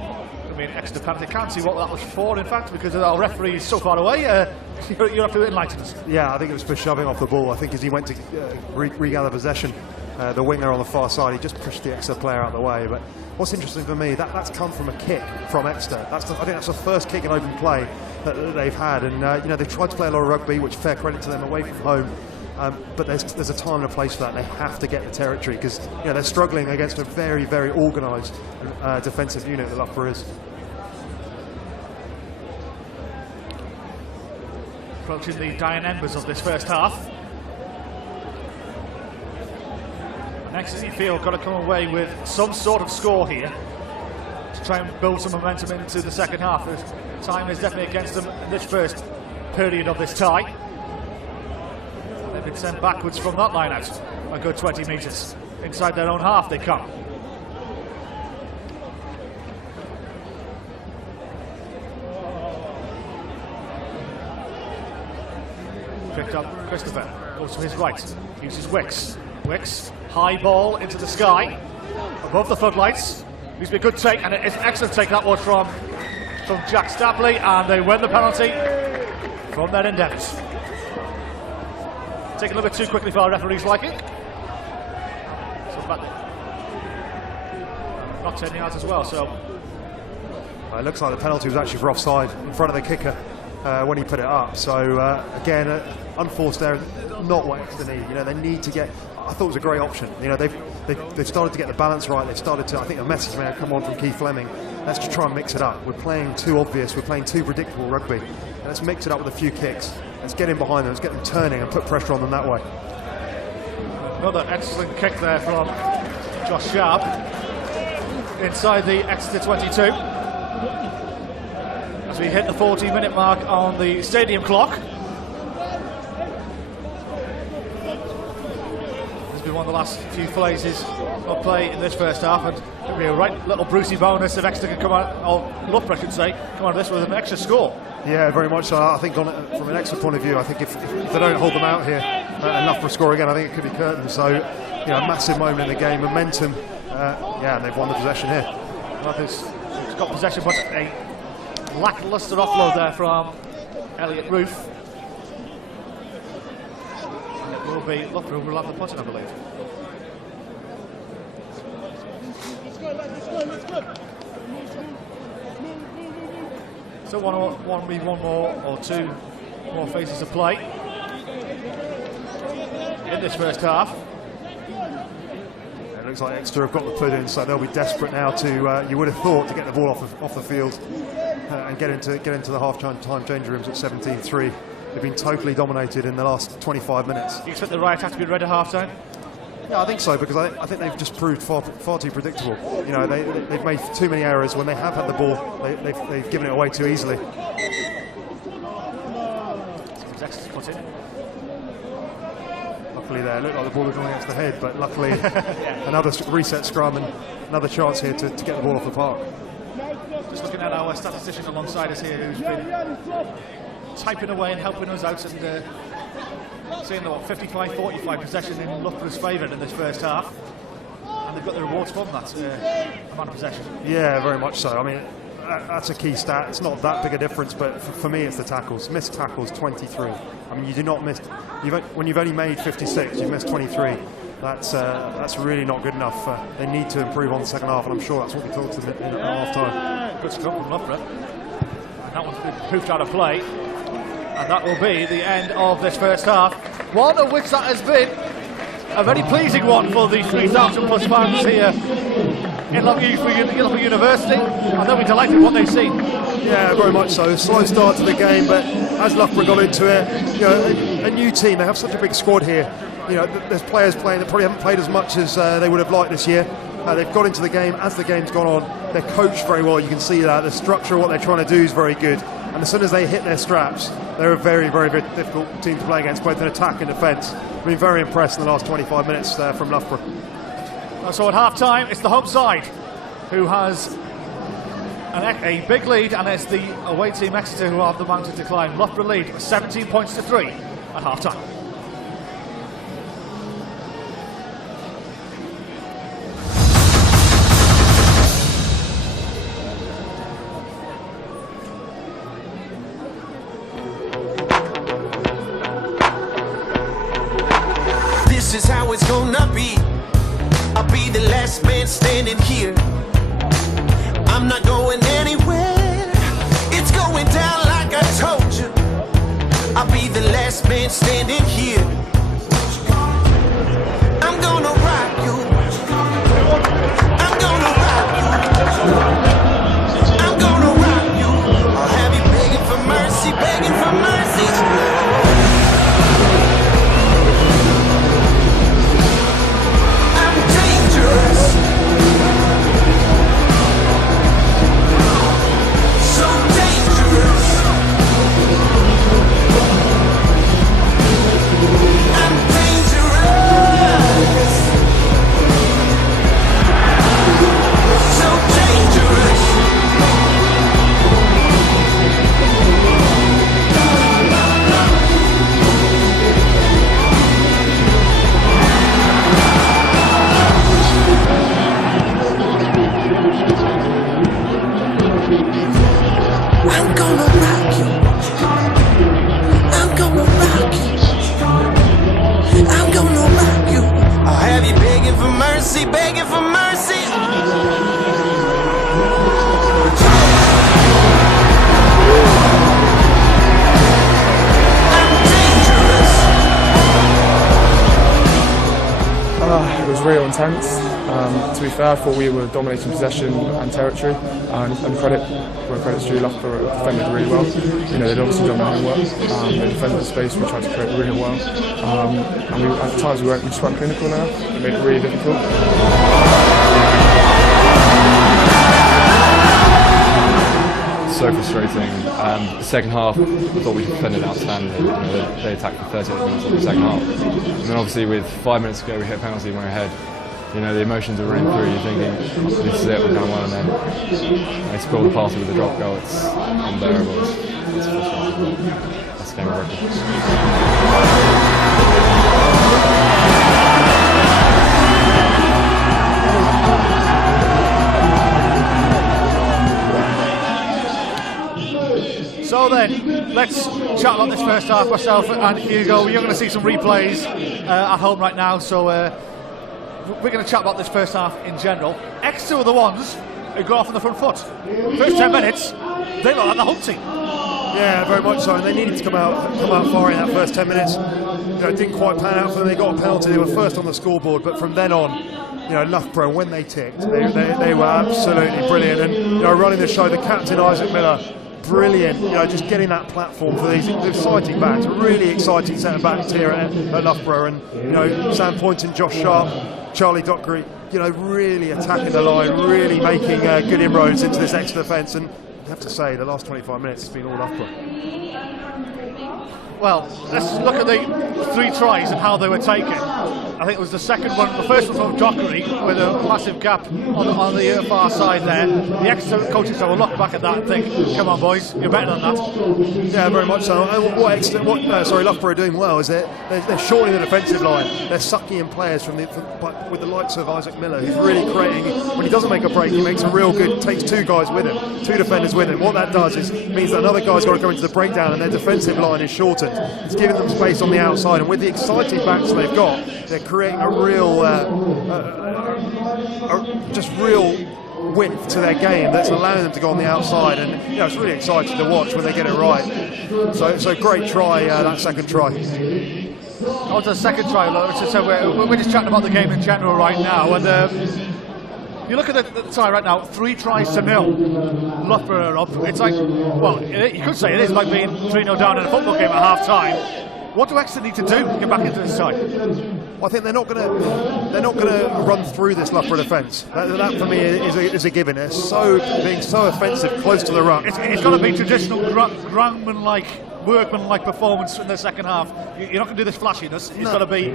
I mean, extra penalty. Can't see what that was for, in fact, because our referee is so far away. You have to enlighten us. Yeah, I think it was for shoving off the ball. I think as he went to regather possession, the winger on the far side, he just pushed the Exeter player out of the way. But what's interesting for me, that's come from a kick from Exeter. I think that's the first kick in open play that they've had, and you know, they've tried to play a lot of rugby, which fair credit to them, away from home. But there's a time and a place for that, and they have to get the territory, because you know, they're struggling against a very, very organised defensive unit that Loughborough is. Approaching the dying embers of this first half. Next, you feel, got to come away with some sort of score here to try and build some momentum into the second half. Time is definitely against them in this first period of this tie. They've been sent backwards from that line out a good 20 metres. Inside their own half they come. Picked up Christopher, goes to his right, uses Wicks. Wicks, high ball into the sky, above the floodlights. Needs to be a good take, and it's an excellent take that was from Jack Stapley, and they win the penalty from their endeavours. Taking a little bit too quickly for our referees' liking. So not 10 yards as well, so. It looks like the penalty was actually for offside in front of the kicker when he put it up. So again, unforced error, not what Exeter need. You know, they need to get. I thought it was a great option. You know, they've started to get the balance right. They've started to. I think a message may have come on from Keith Fleming. Let's just try and mix it up. We're playing too obvious. We're playing too predictable rugby. And let's mix it up with a few kicks. Let's get in behind them. Let's get them turning and put pressure on them that way. Another excellent kick there from Josh Sharp inside the Exeter 22. As we hit the 40-minute mark on the stadium clock. This has been one of the last few phases of play in this first half, and it'll be a right little Brucey bonus if Exeter can come out, or Loughborough I should say, come out of this with an extra score. Yeah, very much so. I think from an Exeter point of view, I think if they don't hold them out here enough for a score again, I think it could be curtains. So, you know, a massive moment in the game, momentum. Yeah, and they've won the possession here. He's got possession, but a lacklustre offload there from Elliot Roof. And it will be Loughborough will have the punting, I believe. So one more or two more phases of play in this first half. It looks like Exeter have got the put in, so they'll be desperate now to, you would have thought, to get the ball off the field and get into the half-time change rooms at 17-3. They've been totally dominated in the last 25 minutes. Do you expect the riot have to be read at half-time? Yeah, I think so, because I think they've just proved far too predictable. You know, they've made too many errors. When they have had the ball, they've given it away too easily. Exeter's put in. Luckily there, it looked like the ball was going against the head, but luckily another reset scrum and another chance here to get the ball off the park. Just looking at our statistician alongside us here, who's been typing away and helping us out, and seeing the 55-45 possession in Loughborough's favour in this first half, and they've got the rewards from that amount of possession. Yeah, very much so. I mean, that's a key stat. It's not that big a difference, but for me, it's the tackles. Missed tackles, 23. I mean, you do not miss. When you've only made 56, you've missed 23. That's really not good enough. They need to improve on the second half, and I'm sure that's what we talked to them at half time. Good scrum from Loughborough, and that one's been poofed out of play. And that will be the end of this first half, one of which that has been a very pleasing one for the 3,000 plus fans here in Loughborough University, and they'll be delighted with what they've seen. Yeah, very much so. Slow start to the game, but as Loughborough got into it, you know, a new team. They have such a big squad here. You know, there's players playing that probably haven't played as much as they would have liked this year. They've got into the game as the game's gone on. They're coached very well. You can see that the structure of what they're trying to do is very good. And as soon as they hit their straps, they're a very, very, very difficult team to play against, both in attack and defence. I've been very impressed in the last 25 minutes from Loughborough. So at half-time, it's the home side who has A big lead, and it's the away team Exeter who have the mountain to climb. Loughborough lead 17 points to 3 at half time. This is how it's gonna be. I'll be the last man standing here. I'm not going anywhere. It's going down like I told you. I'll be the last man standing here. I'm gonna rock you. I'm gonna rock you. I'm gonna rock you. I'll have you begging for mercy, begging for mercy. I'm dangerous. So dangerous. I'm dangerous. So dangerous. I'm gonna rock you. I'm gonna rock you. I'm gonna rock you. I'll have you begging for mercy, begging for mercy. I'm dangerous. It was real intense. To be fair, I thought we were dominating possession and territory, and credit's due. Loughborough defended really well. You know, they'd obviously done their homework. They defended the space. We tried to create really well, and at times we just weren't clinical enough. It made it really difficult. So frustrating. The second half, I thought we defended outstandingly. You know, they attacked for 38 minutes of the second half. And then obviously with 5 minutes to go, we hit a penalty and we're ahead. You know, the emotions are running through. You're thinking, this is it, we're going well, and then they spoil the party with the drop goal. It's unbearable. It's frustrating. That's the game of rugby. So then, let's chat about this first half. Myself and Hugo, you're going to see some replays at home right now, so we're going to chat about this first half in general. Exeter were the ones who got off on the front foot. First 10 minutes, they looked like the home team. Yeah, very much so, and they needed to come out far in that first 10 minutes. You know, it didn't quite pan out for them. They got a penalty, they were first on the scoreboard, but from then on, you know, Loughborough, when they ticked, they were absolutely brilliant. And, you know, running the show, the captain, Isaac Miller, brilliant, you know, just getting that platform for these exciting backs, really exciting set of backs here at Loughborough. And, you know, Sam Poynton, Josh Sharp, Charlie Dockery, you know, really attacking the line, really making good inroads into this Exeter defence. And I have to say, the last 25 minutes has been all Loughborough. Well, let's look at the 3 tries and how they were taken. I think it was the second one, the first one from Dockery with a massive gap on the far side there. The Exeter coaching staff will look back at that and think, come on boys, you're better than that. Yeah, very much so. And what Loughborough are doing well is they're shortening the defensive line. They're sucking in players with the likes of Isaac Miller, who's really creating. When he doesn't make a break, he makes a real good, takes 2 guys with him, 2 defenders with him. What that does is means that another guy's got to go into the breakdown and their defensive line is shortened. It's giving them space on the outside, and with the exciting backs they've got, they're creating a real, just real width to their game that's allowing them to go on the outside, and you know, it's really exciting to watch when they get it right. So great try, that second try. On to the second try, so we're just chatting about the game in general right now, and you look at the tie right now, 3 tries to 0. Loughborough are up. It's like, well, you could say it is like being 3-0 down in a football game at half time. What do Exeter need to do to get back into this side? Well, I think they're not going to run through this Loughborough defence. That for me is a given. They're being so offensive, close to the ruck. It's got to be traditional groundman-like workmanlike performance in the second half. You're not going to do this flashiness. It's got to be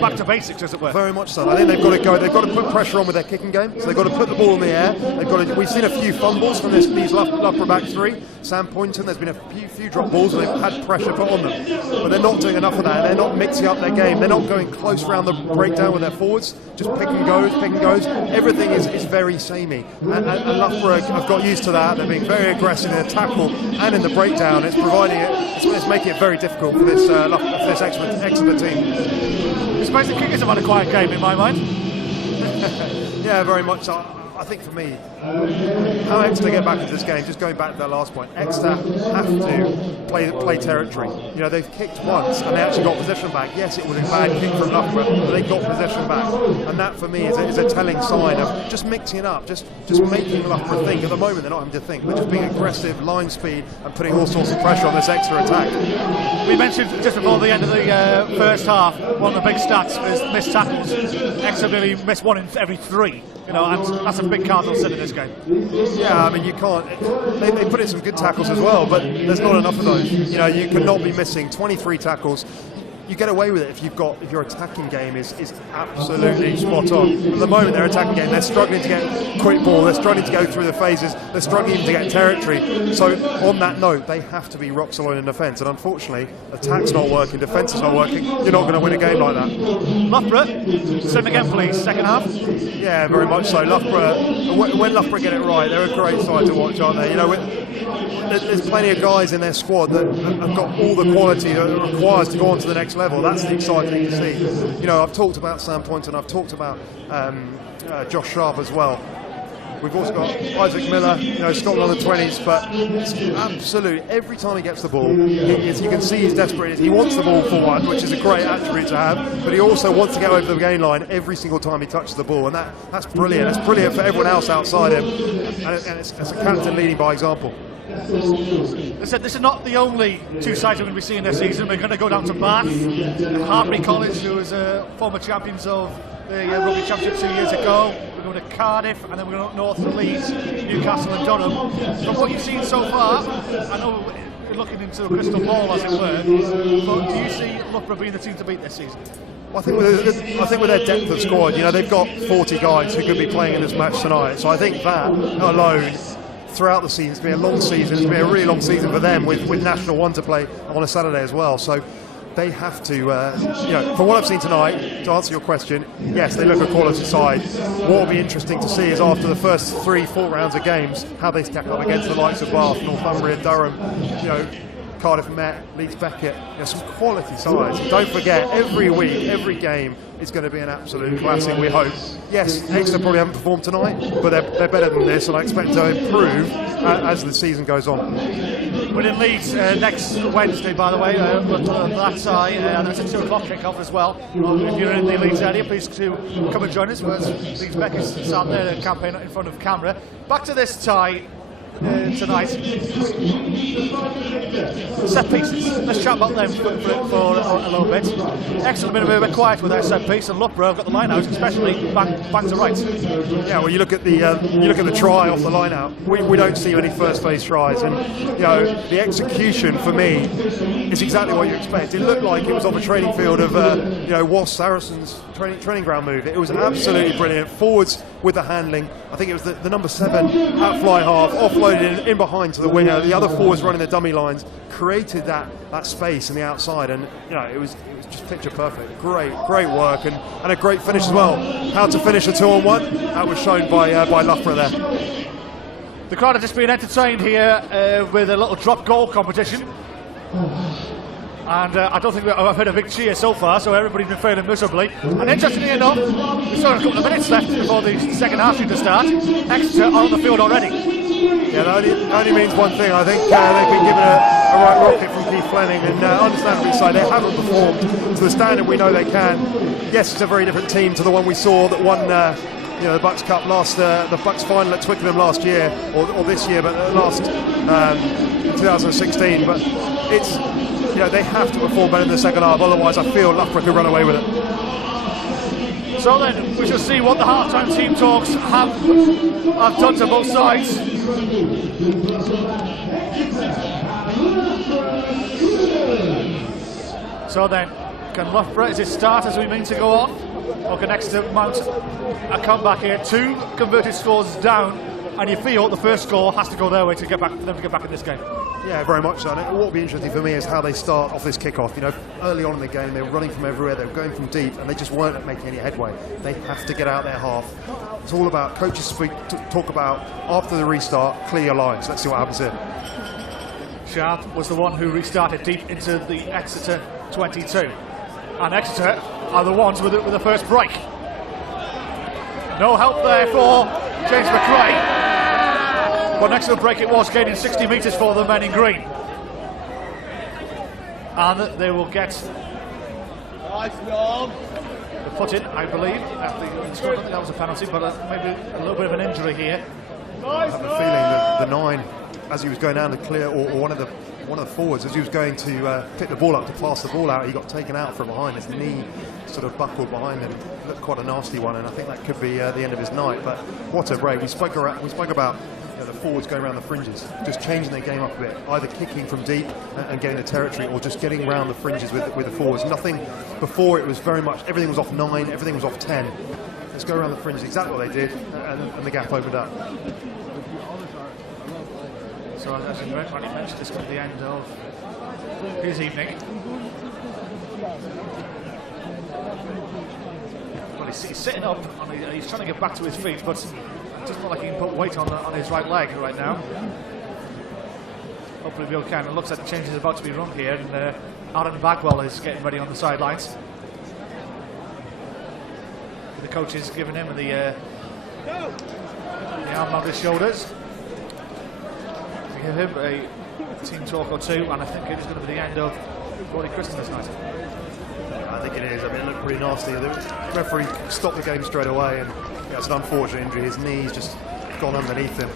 back to basics, as it were. Very much so. I think they've got to go. They've got to put pressure on with their kicking game. So they've got to put the ball in the air. They've got to. We've seen a few fumbles from these Loughborough back three. Sam Poynton. There's been a few drop balls, and they've had pressure put on them. But they're not doing enough of that. They're not mixing up their game. They're not going close around the breakdown with their forwards. Just pick and goes. Everything is very samey. And Loughborough have got used to that. They're being very aggressive in the tackle and in the breakdown. It's providing it. It's making it very difficult for this Exeter team. I suppose the kickers have had a quiet game in my mind. Yeah, very much so. I think for me, how Exeter get back into this game, just going back to that last point, Exeter have to play territory. You know, they've kicked once and they actually got possession back. Yes, it was a bad kick from Loughborough, but they got possession back. And that for me is a telling sign of just mixing it up, just making Loughborough think. At the moment, they're not having to think. They're just being aggressive, line speed, and putting all sorts of pressure on this Exeter attack. We mentioned just before the end of the first half, one of the big stats is missed tackles. Exeter really missed one in every three. You know, and that's a big cardinal sin in this game. Yeah, I mean, you can't. They put in some good tackles as well, but there's not enough of those. You know, you cannot be missing 23 tackles. You get away with it if your attacking game is absolutely spot on. At the moment, their attacking game, they're struggling to get quick ball, they're struggling to go through the phases, they're struggling to get territory. So on that note, they have to be rock solid in defence. And unfortunately, attack's not working, defence is not working. You're not going to win a game like that. Loughborough, same again, please. Second half. Yeah, very much so. Loughborough, when Loughborough get it right, they're a great side to watch, aren't they? You know, there's plenty of guys in their squad that have got all the quality that it requires to go on to the next level. That's the exciting thing to see. You know, I've talked about Sam Poynton, I've talked about Josh Sharp as well. We've also got Isaac Miller, you know, Scotland on the 20s, but it's absolute. Every time he gets the ball, you can see he's desperate. He wants the ball for one, which is a great attribute to have, but he also wants to get over the gain line every single time he touches the ball, and that's brilliant. That's brilliant for everyone else outside him, and it's a captain leading by example. They said this is not the only two sides we're going to be seeing this season. We're going to go down to Bath, Hartbury College, who was former champions of the Rugby Championship 2 years ago. We're going to Cardiff, and then we're going to North to Leeds, Newcastle and Durham. From what you've seen so far, I know we're looking into a crystal ball, as it were, but do you see Loughborough being the team to beat this season? Well, I think with their depth of squad, you know, they've got 40 guys who could be playing in this match tonight. So I think that alone, throughout the season, it's going to be a long season. It's going to be a really long season for them with National 1 to play on a Saturday as well. So they have to, you know, from what I've seen tonight, to answer your question, yes, they look a quality side. What will be interesting to see is after the first 3-4 rounds of games, how they stack up against the likes of Bath, Northumbria, Durham, you know, Cardiff Met, Leeds Beckett, you know, some quality sides. And don't forget, every week, every game is going to be an absolute classic, we hope. Yes, Exeter probably haven't performed tonight, but they're better than this, and I expect to improve as the season goes on. We're in Leeds next Wednesday, by the way, that side, and it's a 2 o'clock kick-off as well. If you're in the Leeds area, please do come and join us. Leeds Beckett start their campaign in front of camera. Back to this tie tonight. Set pieces. Let's chat about them for a little bit. Exeter have been a bit quiet with their set piece, and Loughborough have got the line out, especially bang to right. Yeah, well, you look at the try off the line out. We don't see any first phase tries, and you know the execution for me is exactly what you expect. It looked like it was on the training field of you know Wasp Saracens training ground move. It was absolutely brilliant. Forwards with the handling. I think it was the number 7 at fly half, offloaded in behind to the winger. The other forwards running the dummy lines created that space in the outside, and you know it was just picture perfect. Great work and a great finish as well. How to finish a 2-on-1? That was shown by Loughborough there. The crowd are just being entertained here with a little drop goal competition. And I don't think I've heard a big cheer so far, so everybody's been failing miserably. And interestingly enough, we've still got a couple of minutes left before the second half to start. Exeter are on the field already. Yeah, that only means one thing. I think they've been given a right rocket from Keith Fleming, and understandably so, they haven't performed to the standard we know they can. Yes, it's a very different team to the one we saw that won you know, the BUCS Cup the BUCS final at Twickenham last year, or this year, but last 2016. But it's, you know, they have to perform better in the second half, otherwise I feel Loughborough could run away with it. So then, we shall see what the half-time team talks have done to both sides. So then, can Loughborough, is it start as we mean to go on? Or can Exeter mount a comeback here? 2 converted scores down, and you feel the first score has to go their way to get back, for them to get back in this game. Yeah, very much so. And what will be interesting for me is how they start off this kickoff. You know, early on in the game, they were running from everywhere, they were going from deep, and they just weren't making any headway. They have to get out their half. It's all about coaches speak, talk about after the restart, clear your lines. Let's see what happens here. Sharp was the one who restarted deep into the Exeter 22. And Exeter are the ones with the first break. No help there for James McRae. But next to the break it was, gaining 60 metres for the men in green. And they will get the put-in, I believe. I think that was a penalty, but maybe a little bit of an injury here. I have a feeling that the 9, as he was going down to clear, or one of the forwards, as he was going to pick the ball up to pass the ball out, he got taken out from behind. His knee sort of buckled behind him. Looked quite a nasty one, and I think that could be the end of his night. But what a break! We spoke about the forwards going around the fringes, just changing their game up a bit, either kicking from deep and getting the territory, or just getting around the fringes with the forwards. Nothing before, it was very much everything was off 9, everything was off 10. Let's go around the fringes, exactly what they did, and the gap opened up. So as you rightly mentioned, this comes to the end of his evening. Well, he's sitting up, and he's trying to get back to his feet, but it doesn't look like he can put weight on his right leg right now. Hopefully Bill can. It looks like the change is about to be run here, and Aaron Bagwell is getting ready on the sidelines. The coach is giving him the arm around his shoulders. Give him a team talk or two, and I think it is going to be the end of Roddy Christian this night. I think it is. I mean, it looked pretty nasty. The referee stopped the game straight away, and it's an unfortunate injury. His knee's just gone underneath him.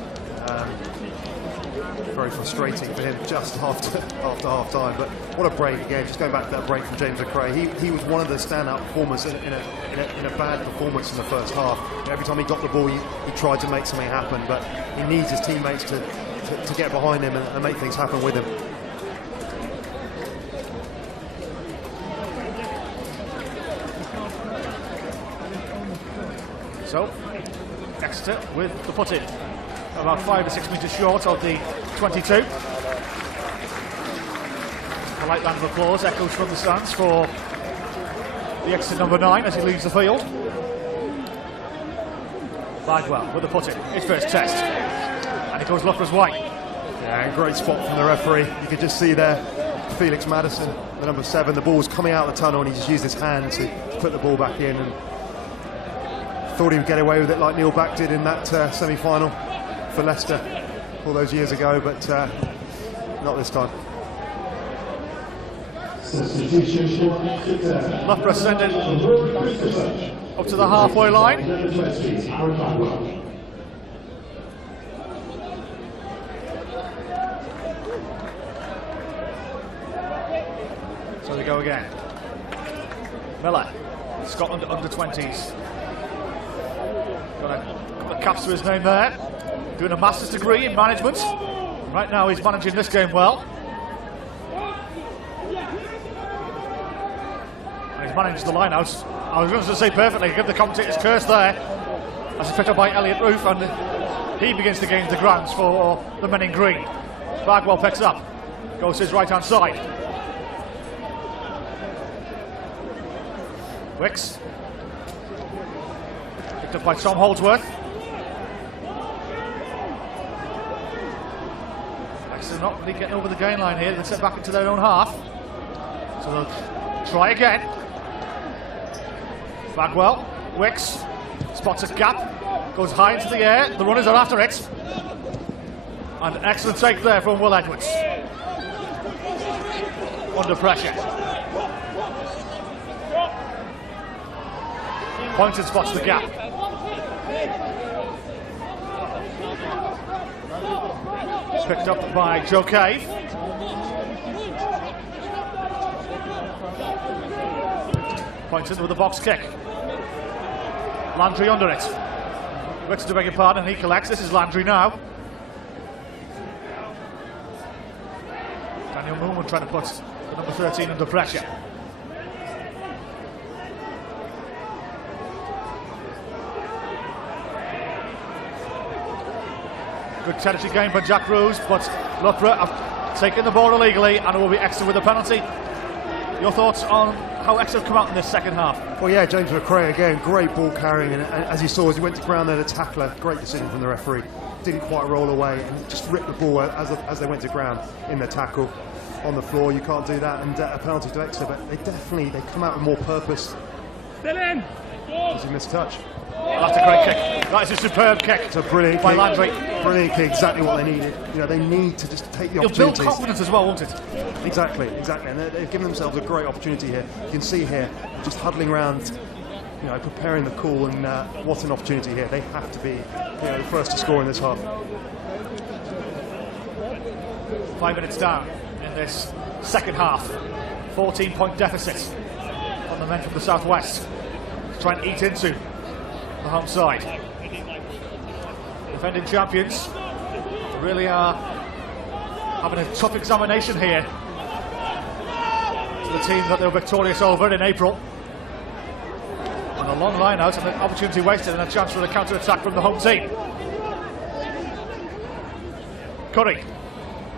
Very frustrating for him just after half time. But what a break again! Just going back to that break from James McRae, he was one of the standout performers in a bad performance in the first half. Every time he got the ball, he tried to make something happen, but he needs his teammates to get behind him and make things happen with him. So, Exeter with the put-in, about 5 or 6 metres short of the 22. A light round of applause echoes from the stands for the Exeter number 9 as he leaves the field. Bagwell with the put-in, his first test. And it goes Loughborough's way. Yeah, great spot from the referee. You could just see there Felix Madison, the number 7. The ball's coming out of the tunnel, and he just used his hand to put the ball back in, and thought he would get away with it like Neil Back did in that semi-final for Leicester all those years ago, but not this time. Loughborough send it up to the halfway line. So they go again. Miller, Scotland under-20s. Got a couple of caps to his name there. Doing a master's degree in management. Right now he's managing this game well. And he's managed the line-out. I was going to say perfectly, give the commentator's curse there. As it's picked up by Elliot Roof, and he begins to gain the grounds for the men in green. Bagwell picks up. Goes to his right-hand side. Wicks. Picked up by Tom Holdsworth. Exeter not really getting over the gain line here. They set back into their own half. So they'll try again. Bagwell, Wicks, spots a gap, goes high into the air. The runners are after it. And excellent take there from Will Edwards. Under pressure. Pointed spots the gap. It's picked up by Joe Cave. Pointed with a box kick. Landry under it. Wicks to beg your pardon, and he collects. This is Landry now. Daniel Moorman trying to put the number 13 under pressure. Good territory game for Jack Ruse, but Loughborough have taken the ball illegally and it will be Exeter with a penalty. Your thoughts on how Exeter have come out in this second half? Well, yeah, James McRae again, great ball carrying, and as you saw as he went to ground there, the tackler, great decision from the referee. Didn't quite roll away and just ripped the ball as they went to ground in the tackle on the floor. You can't do that, and a penalty to Exeter, but they come out with more purpose. Still in! As he missed touch. That's a great kick. That is a superb kick. It's a brilliant by kick. Landry. Brilliant kick, exactly what they needed. You know, they need to just take the opportunities. It'll build confidence as well, won't it? Exactly, and they've given themselves a great opportunity here. You can see here, just huddling around, you know, preparing the call, and what an opportunity here. They have to be, you know, the first to score in this half. 5 minutes down in this second half. 14-point deficit on the men from the southwest. Try and eat into the home side. Defending champions really are having a tough examination here to the team that they were victorious over in April. And a long line out and an opportunity wasted and a chance for a counter-attack from the home team. Curry,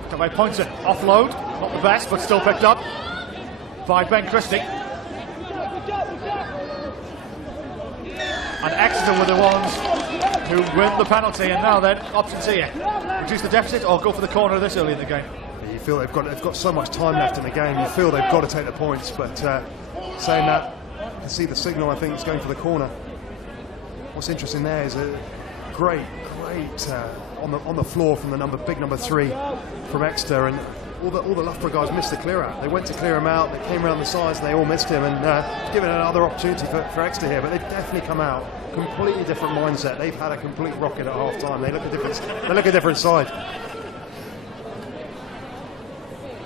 got by Poynton, offload, not the best but still picked up by Ben Christie. And Exeter were the ones who win the penalty, and now then options here: reduce the deficit or go for the corner this early in the game. You feel they've got so much time left in the game. You feel they've got to take the points, but saying that, you can see the signal. I think it's going for the corner. What's interesting there is a great on the floor from the big number 3 from Exeter, and all the Loughborough guys missed the clear out. They went to clear him out, they came around the sides and they all missed him, and given another opportunity for Exeter here, but they've definitely come out completely different mindset. They've had a complete rocket at half time. They look a different side.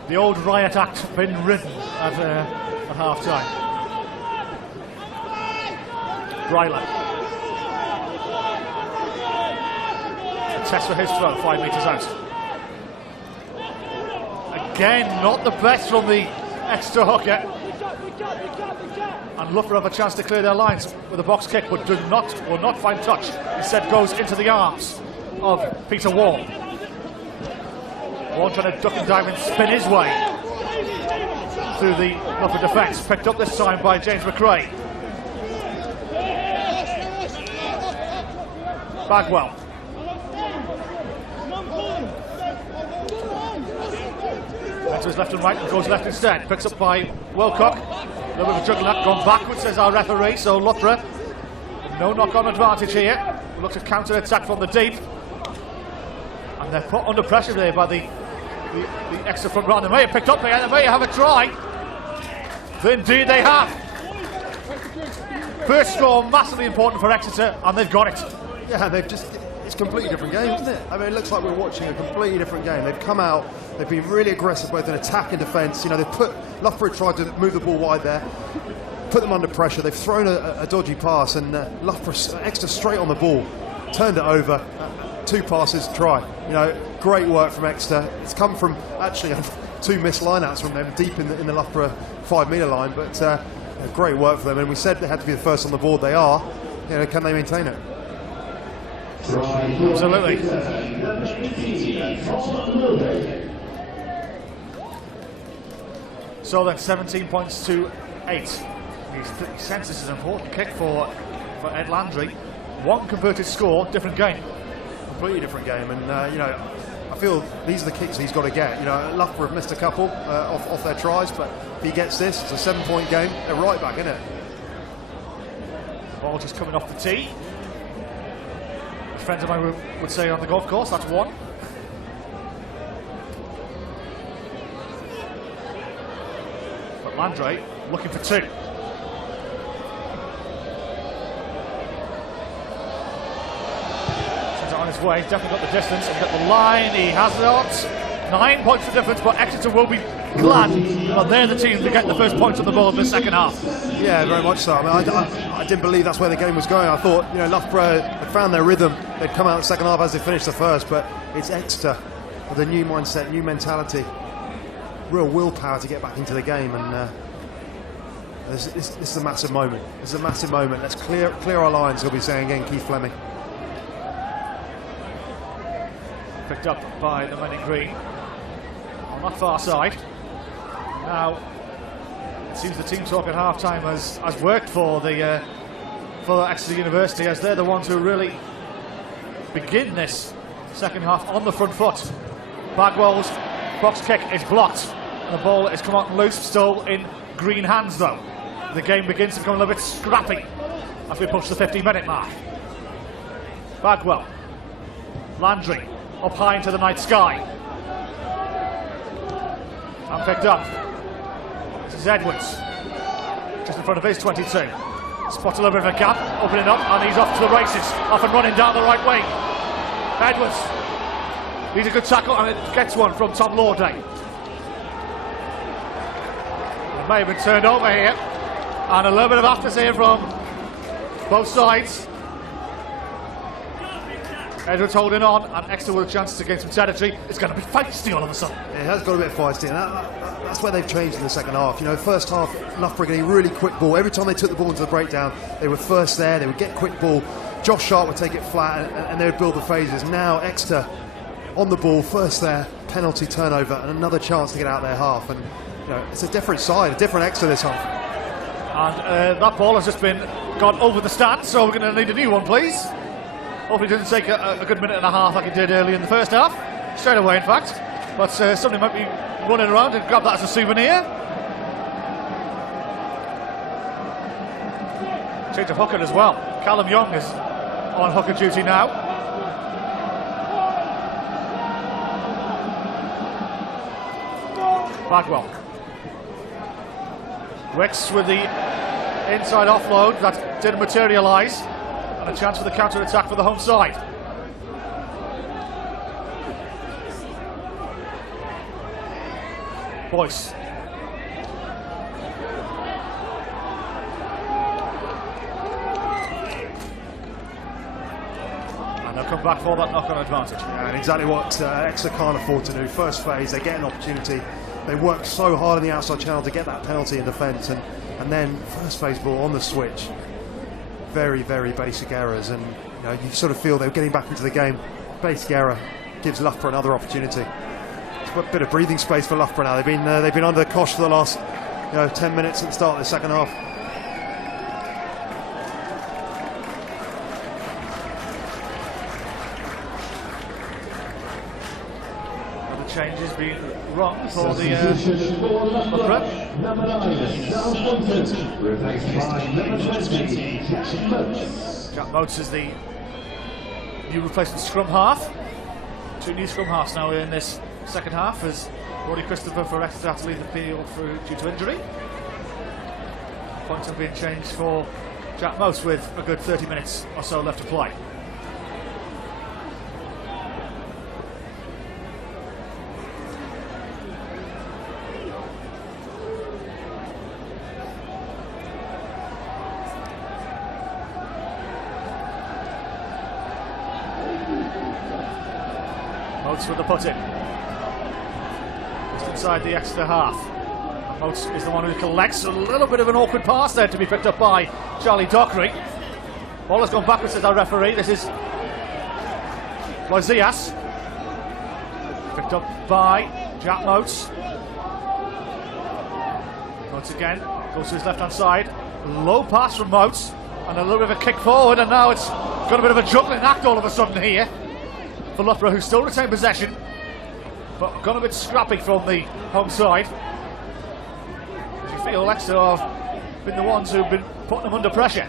The old riot act been ridden at half time. Ryland. A test for his throw, 5 metres out. Again, not the best from the Exeter hooker. And Loughborough have a chance to clear their lines with a box kick, but will not find touch. Instead goes into the arms of Peter Wall. Wall trying to duck and dive and spin his way through the Loughborough defence. Picked up this time by James McRae. Bagwell. To his left and right and goes left instead. Picks up by Wilcock. A little bit of juggling that, gone backwards, says our referee. So Loughborough, no knock-on advantage here. Looks at counter-attack from the deep. And they're put under pressure there by the Exeter front row. They may have picked up here, they may have a try. Indeed they have. First score, massively important for Exeter, and they've got it. Yeah, it's a completely different game, isn't it? I mean, it looks like we're watching a completely different game. They've come out, they've been really aggressive both in attack and defence. You know, Loughborough tried to move the ball wide there, put them under pressure. They've thrown a dodgy pass, and Exeter straight on the ball, turned it over. 2 passes, try. You know, great work from Exeter. It's come from actually 2 missed line-outs from them deep in the Loughborough 5-metre line, but great work for them. And we said they had to be the first on the board. They are. You know, can they maintain it? Absolutely. So then 17 points to 8. He senses this is an important kick for Ed Landry. 1 converted score, different game. Completely different game, and you know, I feel these are the kicks he's got to get. You know, Loughborough have missed a couple off their tries, but if he gets this, it's a 7-point game. They're right back in it. Ball just coming off the tee. Friends of mine would say on the golf course, that's 1. But Landry looking for 2. Sends it on his way, he's definitely got the distance and got the line, he has not. 9 points for difference, but Exeter will be glad that they're the team to get the first points on the board in the second half. Yeah, very much so. I mean, I didn't believe that's where the game was going. I thought, you know, Loughborough had found their rhythm. They'd come out in the second half as they finished the first, but it's Exeter with a new mindset, new mentality, real willpower to get back into the game, and this is a massive moment. This is a massive moment. Let's clear our lines, he'll be saying again, Keith Fleming. Picked up by the men in green on that far side. Now, it seems the team talk at half-time has worked for Exeter University, as they're the ones who really begin this second half on the front foot. Bagwell's box kick is blocked. The ball is come out loose, still in green hands though. The game begins to become a little bit scrappy as we push the 50-minute mark. Bagwell, Landry, up high into the night sky. And picked up. This is Edwards, just in front of his 22. Spots a little bit of a gap, opening up, and he's off to the races, off and running down the right wing. Edwards, he's a good tackle, and it gets one from Tom Lawday. It may have been turned over here, and a little bit of aftershave from both sides. Edwards holding on, and Exeter with a chance to gain some territory. It's going to be feisty all of a sudden. It has got a bit feisty, and that's where they've changed in the second half. You know, first half, Loughborough getting really quick ball. Every time they took the ball into the breakdown, they were first there, they would get quick ball. Josh Sharp would take it flat, and they would build the phases. Now Exeter on the ball, first there, penalty, turnover, and another chance to get out their half. And you know, it's a different side, a different Exeter this half. And that ball has just been gone over the stands, so we're going to need a new one, please. Hopefully it doesn't take a good minute and a half like it did early in the first half. Straight away, in fact. But somebody might be running around and grab that as a souvenir. Change of hooker as well. Callum Young is on hooker duty now. Bagwell. Wicks with the inside offload that didn't materialise. And a chance for the counter-attack for the home side. Boyce. And they'll come back for that knock-on advantage. Yeah, and exactly what Exeter can't afford to do. First phase, they get an opportunity. They work so hard in the outside channel to get that penalty in defence, and then first phase ball on the switch. Very, very basic errors, and you know, you sort of feel they're getting back into the game. Basic error gives Loughborough another opportunity. It's a bit of breathing space for Loughborough now. They've been under the cosh for the last 10 minutes at the start of the second half. The changes being wrong for the Loughborough. Number 9, now appointed, replaced by number 20, Jack Motes. Jack Motes is the new replacement scrum half. Two new scrum halves now in this second half, as Roddy Christopher for Exeter had to leave the field due to injury. Points are being changed for Jack Motes with a good 30 minutes or so left to play. Motes with the put-in. Just inside the Exeter half. Motes is the one who collects. A little bit of an awkward pass there to be picked up by Charlie Dockery. Ball has gone backwards as our referee. This is Lozias. Picked up by Jack Motes. Motes again. Goes to his left-hand side. Low pass from Motes. And a little bit of a kick forward. And now it's got a bit of a juggling act all of a sudden here for Loughborough, who still retain possession, but gone a bit scrappy from the home side. As you feel, Exeter have been the ones who've been putting them under pressure.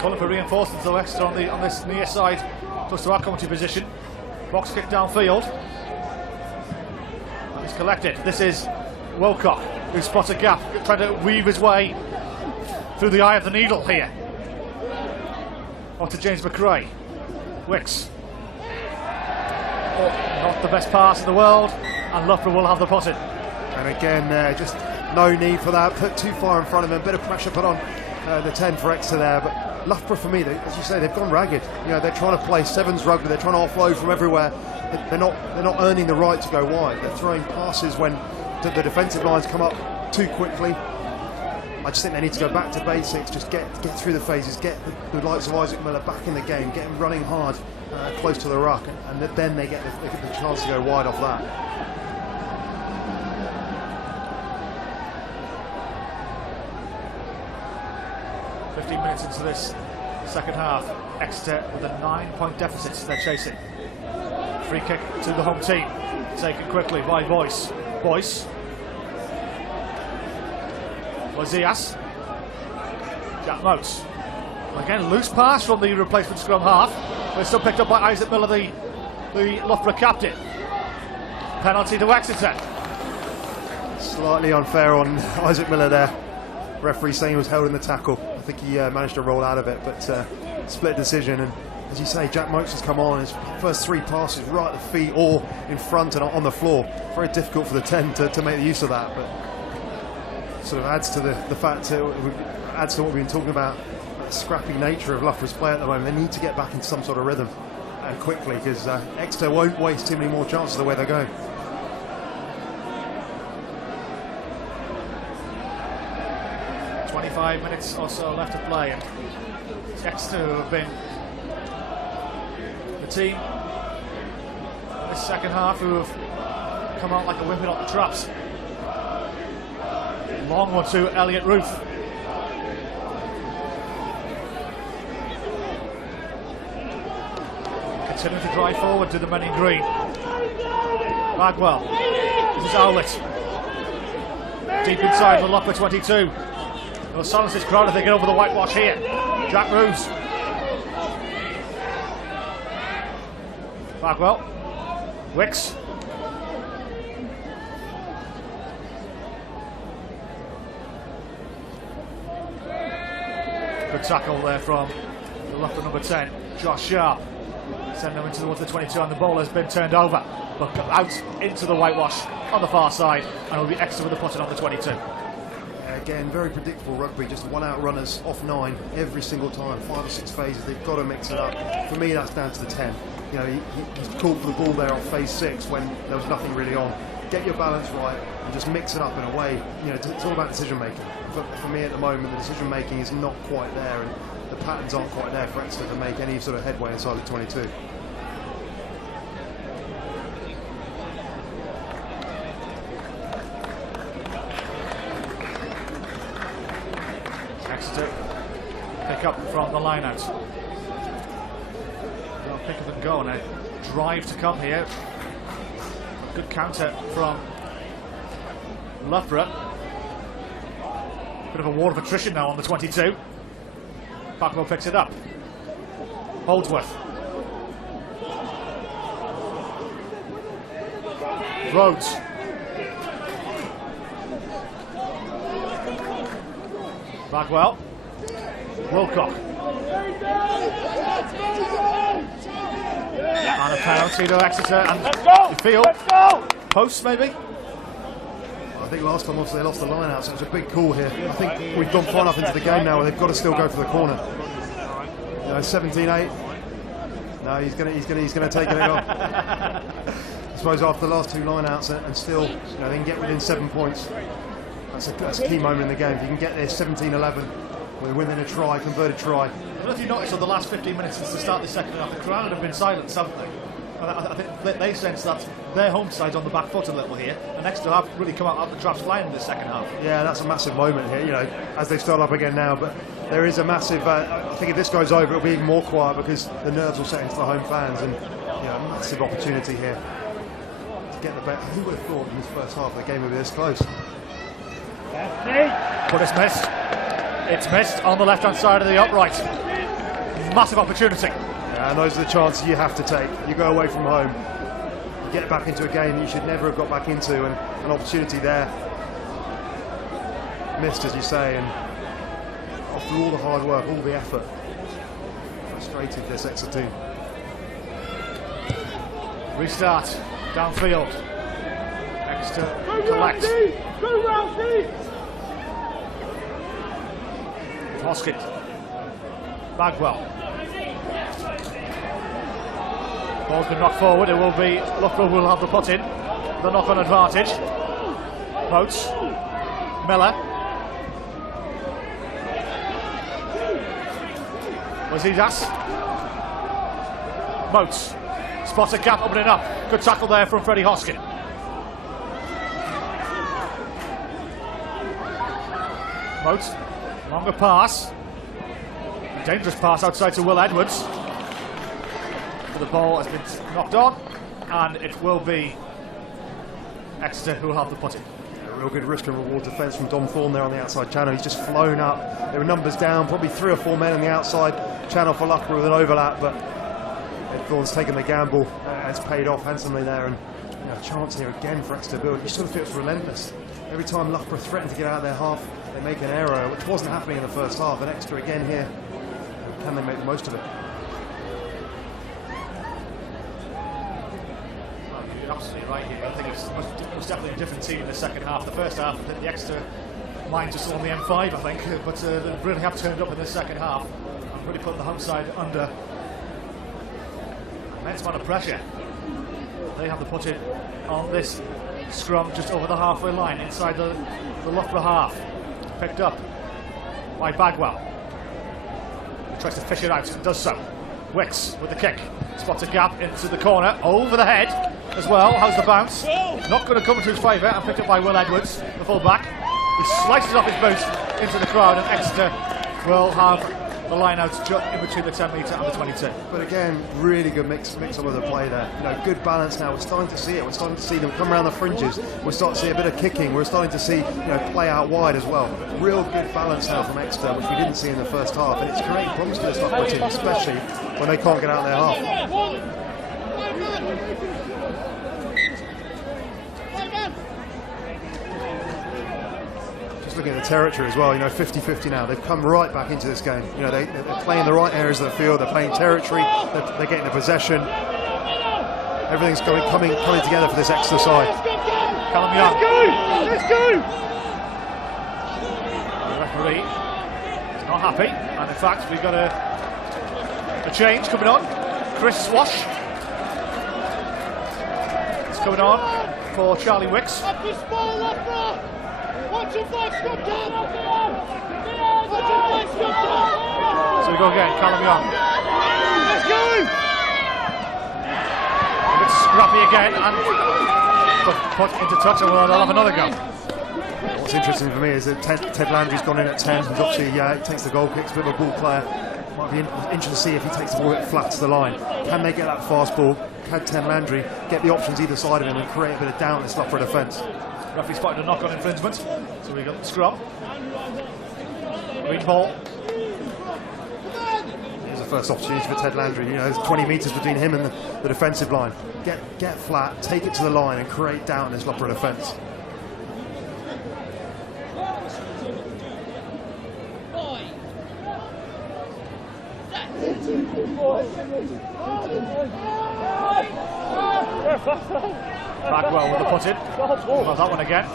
Calling for reinforcements, though, Exeter on this near side, close to our commentary position. Box kick downfield. And it's collected. This is Wilcock, who spots a gap, trying to weave his way through the eye of the needle here. On to James McRae. Wicks. Oh, not the best pass in the world, and Loughborough will have the put-in. And again, just no need for that. Put too far in front of him. A bit of pressure put on the 10 for Exeter there. But Loughborough, for me, as you say, they've gone ragged. You know, they're trying to play sevens rugby. They're trying to offload from everywhere. They're not earning the right to go wide. They're throwing passes when the defensive lines come up too quickly. I just think they need to go back to basics, just get through the phases, get the likes of Isaac Miller back in the game, get him running hard, close to the ruck, and then they get the chance to go wide off that. Minutes into this second half, Exeter with a 9-point deficit they're chasing. Free kick to the home team, taken quickly by Boyce. Lazias. Jack Motes. Again, loose pass from the replacement scrum half, but it's still picked up by Isaac Miller, the Loughborough captain. Penalty to Exeter. Slightly unfair on Isaac Miller there. Referee saying he was held in the tackle. I think he managed to roll out of it, but split decision. And as you say, Jack Motes has come on. His first 3 passes right at the feet or in front and on the floor. Very difficult for the 10 to make the use of that, but sort of adds to the fact adds to what we've been talking about, the scrappy nature of Loughborough's play at the moment. They need to get back into some sort of rhythm and quickly, because Exeter won't waste too many more chances the way they're going. Minutes or so left to play, and Exeter, who have been the team in this second half who have come out like a whipping up the traps. Long one to Elliot Ruth. Continuing to drive forward to the men in green. Bagwell. This is Owlett. Deep inside the Loughborough 22. They'll silence this crowd if they get over the whitewash here. Jack Roos. Bagwell. Wicks. Good tackle there from the Loughborough number 10, Josh Sharp. Send them into towards the 22, and the ball has been turned over. But out into the whitewash on the far side, and it'll be Exeter with the potting on the 22. Again, very predictable rugby, just one-out runners off 9 every single time, 5 or 6 phases. They've got to mix it up. For me, that's down to the 10. You know, he's called for the ball there on phase 6 when there was nothing really on. Get your balance right and just mix it up in a way. You know, it's all about decision making. For me at the moment, the decision making is not quite there, and the patterns aren't quite there for Exeter to make any sort of headway inside the 22. Exeter pick up from the line out. They'll pick up and go, and a drive to come here. Good counter from Loughborough. Bit of a war of attrition now on the 22. Bagwell picks it up. Holdsworth. Rhodes. Bagwell. Wilcock. And a penalty to Exeter, and you feel posts maybe? I think last time obviously they lost the line out, so it was a big call here. I think we've gone far enough into the game now where they've got to still go for the corner. You know, 17-8. No, he's going to take it on. I suppose after the last 2 line outs and still, you know, they can get within 7 points. That's a key moment in the game. If you can get there 17-11 with within a try, converted try. I don't know if you noticed on the last 15 minutes since the start of the second half, the crowd have been silent, haven't they? I think they sense that their home side's on the back foot a little here, and Exeter have really come out the traps flying in the second half. Yeah, that's a massive moment here, you know, as they start up again now. But there is a massive, I think if this goes over, it'll be even more quiet because the nerves will set into the home fans, and you know, a massive opportunity here to get the bet. Who would have thought in this first half the game would be this close? But it's missed. It's missed on the left-hand side of the upright. Massive opportunity. Yeah, and those are the chances you have to take. You go away from home, you get back into a game you should never have got back into, and an opportunity there. Missed, as you say, and after all the hard work, all the effort, frustrated this Exeter team. Restart, downfield. Exeter collect. Hoskett. Bagwell. Ball's been knocked forward. It will be Loughborough will have the put in. The knock-on advantage. Boats. Miller. Wazidas. Moats. Spots a gap, opening up. Good tackle there from Freddie Hoskin. Moats. Longer pass. A dangerous pass outside to Will Edwards. But the ball has been knocked on, and it will be Exeter who will have the putting. A real good risk and reward defence from Dom Thorne there on the outside channel. He's just flown up. There were numbers down, probably 3 or 4 men on the outside channel for Loughborough with an overlap, but Ed Thorne's taken the gamble and it's paid off handsomely there. And a chance here again for Exeter build. You sort of feel it's relentless. Every time Loughborough threaten to get out of their half, they make an error, which wasn't happening in the first half. And Exeter again here, can they make the most of it? You're absolutely right here. I think it was definitely a different team in the second half. The first half, the Exeter minds are still on the M5, I think, but they really have turned up in the second half and really put the home side under immense amount of pressure. They have the put in on this scrum just over the halfway line inside the Loughborough half. Picked up by Bagwell. He tries to fish it out and does so. Wicks with the kick. Spots a gap into the corner. Over the head as well. How's the bounce? Not going to come to his favour and picked up by Will Edwards, the full-back. He slices off his boot into the crowd, and Exeter will have the line-outs in between the 10 metre and the 22. But again, really good mix up of the play there. You know, good balance now. We're starting to see it. We're starting to see them come around the fringes. We're starting to see a bit of kicking. We're starting to see, play out wide as well. Real good balance now from Exeter, which we didn't see in the first half, and it's creating problems for this Loughborough team, especially when they can't get out of their half. Looking at the territory as well, 50-50 now. They've come right back into this game. They're playing the right areas of the field. They're playing territory. They're getting the possession. Everything's coming together for this Exeter side. Callum Young. Let's go! The referee is not happy, and in fact we've got a change coming on. Chris Swash is coming on for Charlie Wicks. So we go again, Callum Young. Let's go! It's Scrappy again, and put into touch, and they'll have another go. What's interesting for me is that Ted Landry's gone in at 10. He's obviously takes the goal kicks, a bit of a ball player. Might be interesting to see if he takes the ball a bit flat to the line. Can they get that fast ball? Can Ted Landry get the options either side of him and create a bit of doubt in this Loughborough defence? Referee spotted a knock-on infringement, so we got the scrum. Green ball. Here's the first opportunity for Ted Landry. There's 20 metres between him and the defensive line. Get flat, take it to the line, and create doubt in this Loughborough defence. Bagwell with the put in. We'll have that one again.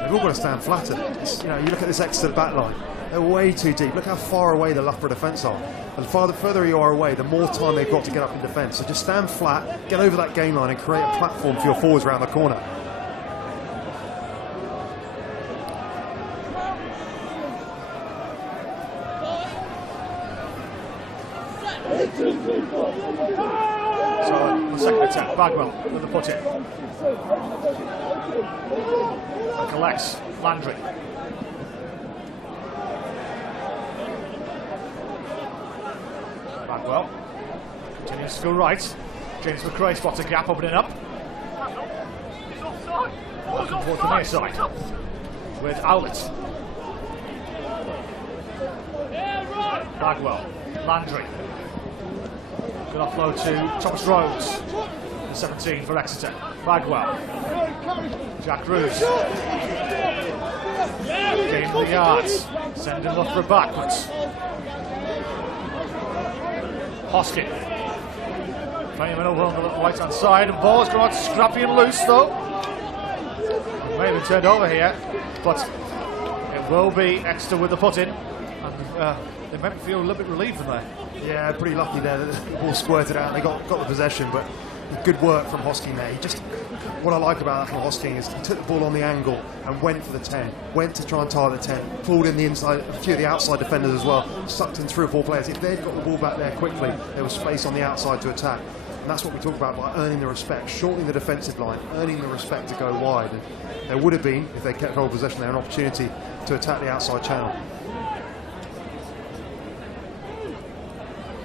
They've all got to stand flatter. You look at this Exeter back line. They're way too deep. Look how far away the Loughborough defence are. And the further you are away, the more time they've got to get up in defence. So just stand flat, get over that gain line, and create a platform for your forwards around the corner. So the second attempt, Bagwell with the put in. And collects Landry. Bagwell continues to go right. James McRae spots a gap, opening up. Walking towards the near side with Owlett. Bagwell, Landry. Good offload to Thomas Rhodes. The 17 for Exeter. Bagwell. Jack Roos. Gain the yards. Sending Loughborough backwards. Hoskin. Playing him over on the right hand side. And ball's gone out Scrappy and loose though. May have been turned over here, but it will be Exeter with the put in. And they might feel a little bit relieved from there. Yeah, pretty lucky there that the ball squirted out and they got the possession, but good work from Hosking there. What I like about that from Hosking is he took the ball on the angle and went for the 10, went to try and target the 10, pulled in the inside, a few of the outside defenders as well, sucked in 3 or 4 players. If they'd got the ball back there quickly, there was space on the outside to attack. And that's what we talk about by earning the respect, shortening the defensive line, earning the respect to go wide. And there would have been, if they kept hold of possession there, an opportunity to attack the outside channel.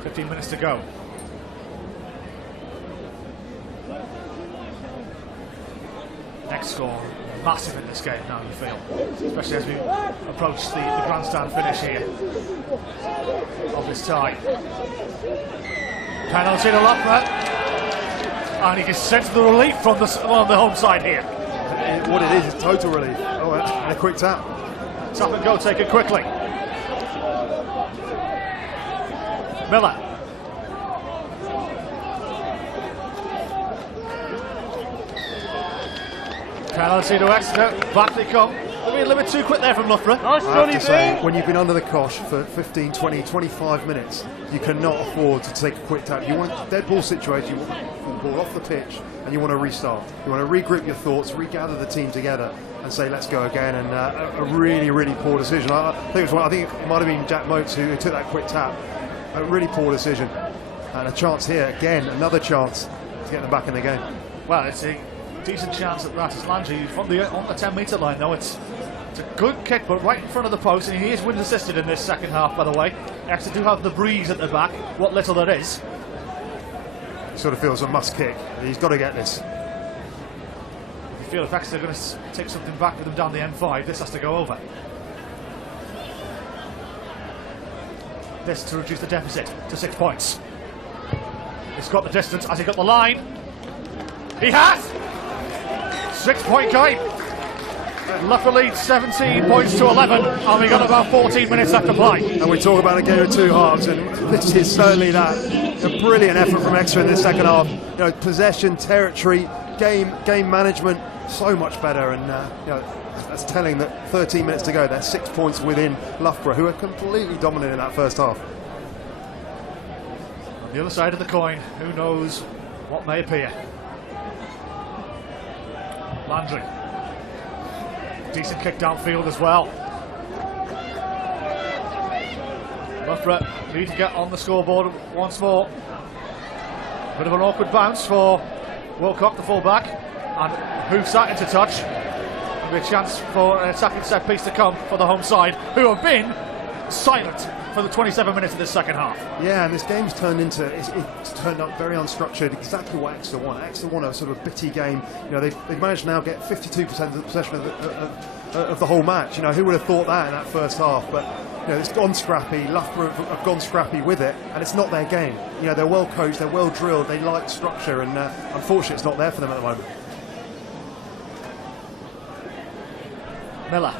15 minutes to go. Next score, massive in this game now, you feel, especially as we approach the grandstand finish here of this tie. Penalty to Loughborough, and he gets sent to the relief from on the home side here. What it is total relief. Oh, and a quick tap. Tap and go, take it quickly. Miller. Penalty to Exeter, back they come. They're being a little bit too quick there from Loughborough. I have to say, when you've been under the cosh for 15, 20, 25 minutes, you cannot afford to take a quick tap. You want dead ball situation, you want the ball off the pitch, and you want to restart. You want to regroup your thoughts, regather the team together, and say, let's go again. And a really, really poor decision. I think it might have been Jack Motes who took that quick tap. A really poor decision. And a chance here, again, another chance to get them back in the game. Well, it's a decent chance at that. It's Landry on the 10-metre line, though. It's a good kick, but right in front of the post, and he is wind assisted in this second half, by the way. Exeter do have the breeze at the back, what little there is. Sort of feels a must kick. He's got to get this. You feel if Exeter are going to take something back with them down the M5, this has to go over. This to reduce the deficit to 6 points. He's got the distance. Has he got the line? He has! 6-point game. Loughborough leads 17 points to 11, and we got about 14 minutes left to play. And we talk about a game of 2 halves, and this is certainly that. A brilliant effort from Exeter in this second half. You know, possession, territory, game management, so much better. And that's telling that 13 minutes to go. They're 6 points within Loughborough, who are completely dominant in that first half. On the other side of the coin, who knows what may appear. Landry. Decent kick downfield as well. Loughborough need to get on the scoreboard once more. Bit of an awkward bounce for Wilcock, the full-back, and hoofs that into touch. There'll be a chance for an attacking set piece to come for the home side, who have been silent for the 27 minutes of this second half. Yeah, and this game's turned into, it's turned up very unstructured, exactly what Exeter want. Exeter want a sort of bitty game. You know, they've managed to now get 52% of the possession of the whole match. You know, who would have thought that in that first half? But, you know, it's gone scrappy. Loughborough have gone scrappy with it, and it's not their game. You know, they're well coached, they're well drilled, they like structure, and unfortunately it's not there for them at the moment. Miller.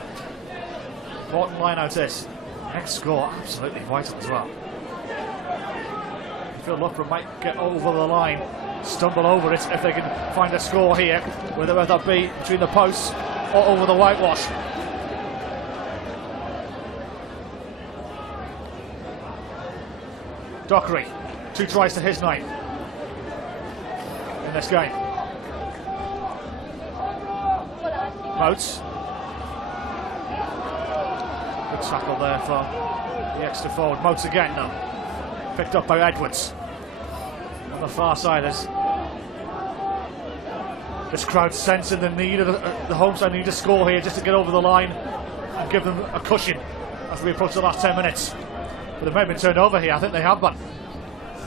Important line out this. Next score, absolutely vital as well. I feel Loughborough might get over the line, stumble over it if they can find a score here, whether that be between the posts or over the whitewash. Dockery, 2 tries to his 9 in this game. Motes. Good tackle there from the Exeter forward. Motes again now. Picked up by Edwards. On the far side, this crowd sensing the need of the home side need to score here just to get over the line and give them a cushion as we approach the last 10 minutes. But they've maybe been turned over here. I think they have been.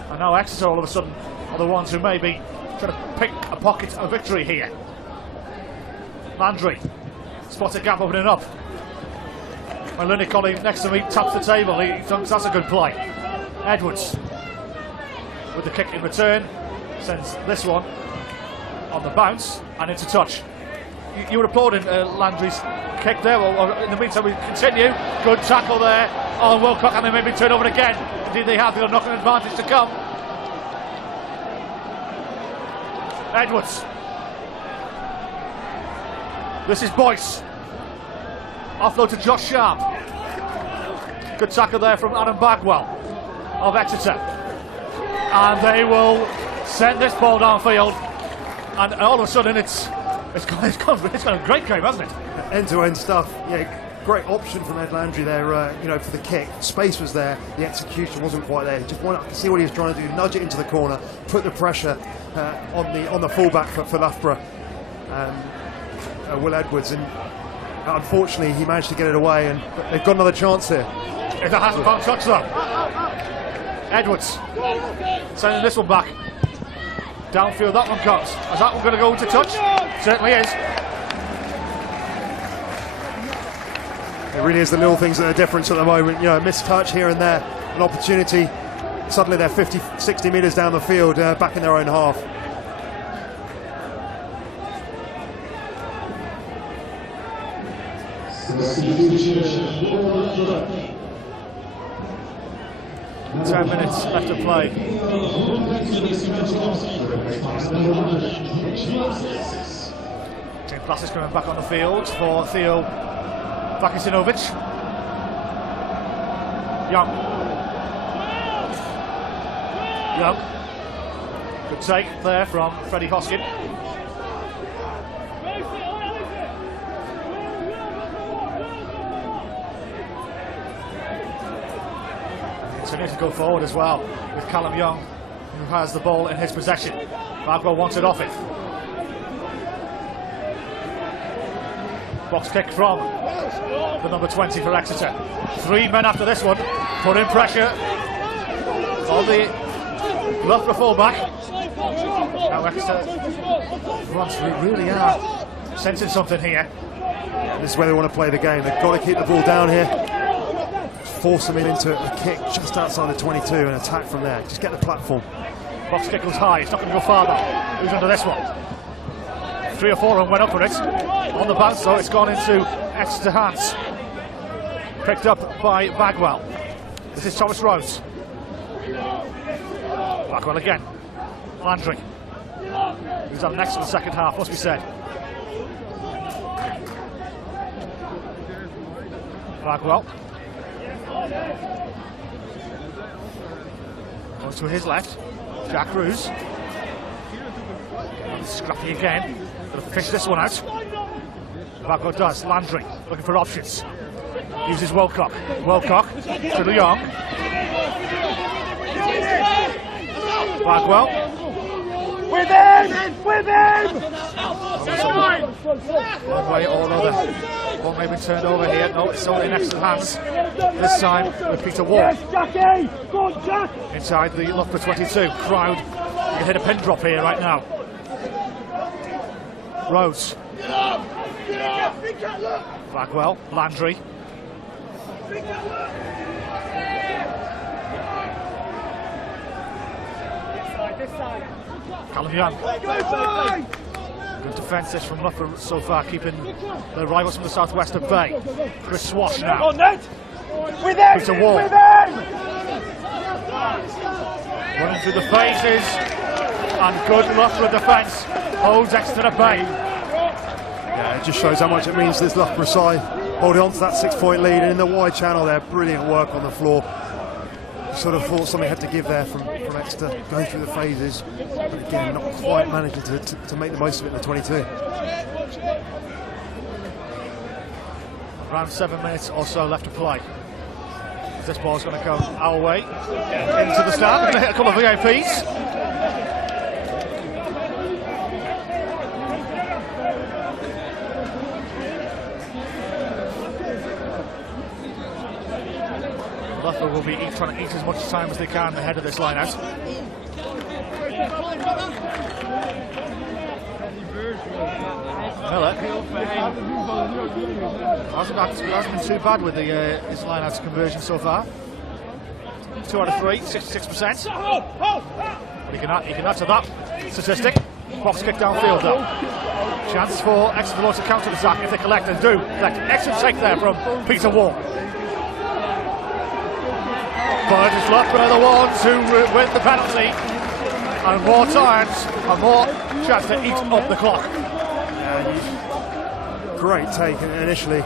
And now Exeter all of a sudden are the ones who may be trying to pick a pocket of victory here. Landry spots a gap opening up. My learning colleague next to me taps the table. He thinks that's a good play. Edwards with the kick in return sends this one on the bounce and into touch. You were applauding Landry's kick there. Well, in the meantime, we continue. Good tackle there on Wilcock, and they may be turned over again. Indeed, they have. They've got a knocking advantage to come. Edwards. This is Boyce. Offload to Josh Sharp. Good tackle there from Adam Bagwell of Exeter. And they will send this ball downfield, and all of a sudden it's gone a great game, hasn't it? End-to-end stuff. Yeah, great option from Ed Landry there. For the kick, space was there, the execution wasn't quite there. Just wanted to see what he was trying to do, nudge it into the corner, put the pressure on the fullback for Loughborough, Will Edwards, and unfortunately he managed to get it away. And they've got another chance here. It hasn't gone touch though. Edwards sending this one back. Downfield, that one comes. Is that one going to go into touch? Certainly is. It really is the little things that are different at the moment. You know, a missed touch here and there, an opportunity. Suddenly they're 50, 60 metres down the field, back in their own half. Ten minutes left to play. Tim Plas is coming back on the field for Theo Vakasinovic. Young. Good take there from Freddie Hoskin. Continues to go forward as well with Callum Young, who has the ball in his possession. Bagwell wants it off it. Box kick from the number 20 for Exeter. 3 men after this one, putting pressure on the Loughborough fullback. Now Exeter fronts really are sensing something here. This is where they want to play the game. They've got to keep the ball down here. Force them into a kick just outside the 22 and attack from there. Just get the platform. Box kick goes high. It's not going to go farther. Who's under this one? 3 or 4 of them went up for it. On the bounce, so it's gone into Exeter hands. Picked up by Bagwell. This is Thomas Rose. Bagwell again. Landry. Who's had an excellent second half, must be said. Bagwell. Goes to his left. Jack Roos. Scrappy again. Gonna fish this one out. Bagwell does. Landry looking for options. Uses Wilcock. Wilcock to the Young. Bagwell. With him! With him! One way or another. One may be turned over here. No, it's only in Exeter hands. This time with Peter Ward. Inside the Loughborough 22. Crowd. You can hit a pin drop here right now. Rose. Bagwell. Landry. Callum Young. Good defence this from Loughborough so far, keeping the rivals from the southwest at bay. Chris Swash now. Peter Ward. Running through the phases, and good Loughborough defence holds Exeter at bay. Yeah, it just shows how much it means to this Loughborough side. Holding on to that 6-point lead, and in the wide channel there, brilliant work on the floor. Sort of thought something had to give there from Exeter, going through the phases, but again, not quite managing to make the most of it in the 22. Around 7 minutes or so left to play. This ball's going to go our way into the stand. We're going to hit a couple of VIPs. Loughborough will be trying to eat as much time as they can ahead of this line out. Miller hasn't been too bad with his line out conversion so far. 2 out of 3, 66%. But he can add to that statistic. Box kick downfield though. Chance for Exeter to counter attack if they collect and do. Excellent take there from Peter Ward. But it's Loughborough the ones who win the penalty, and more times and more chance to eat up the clock. Great take initially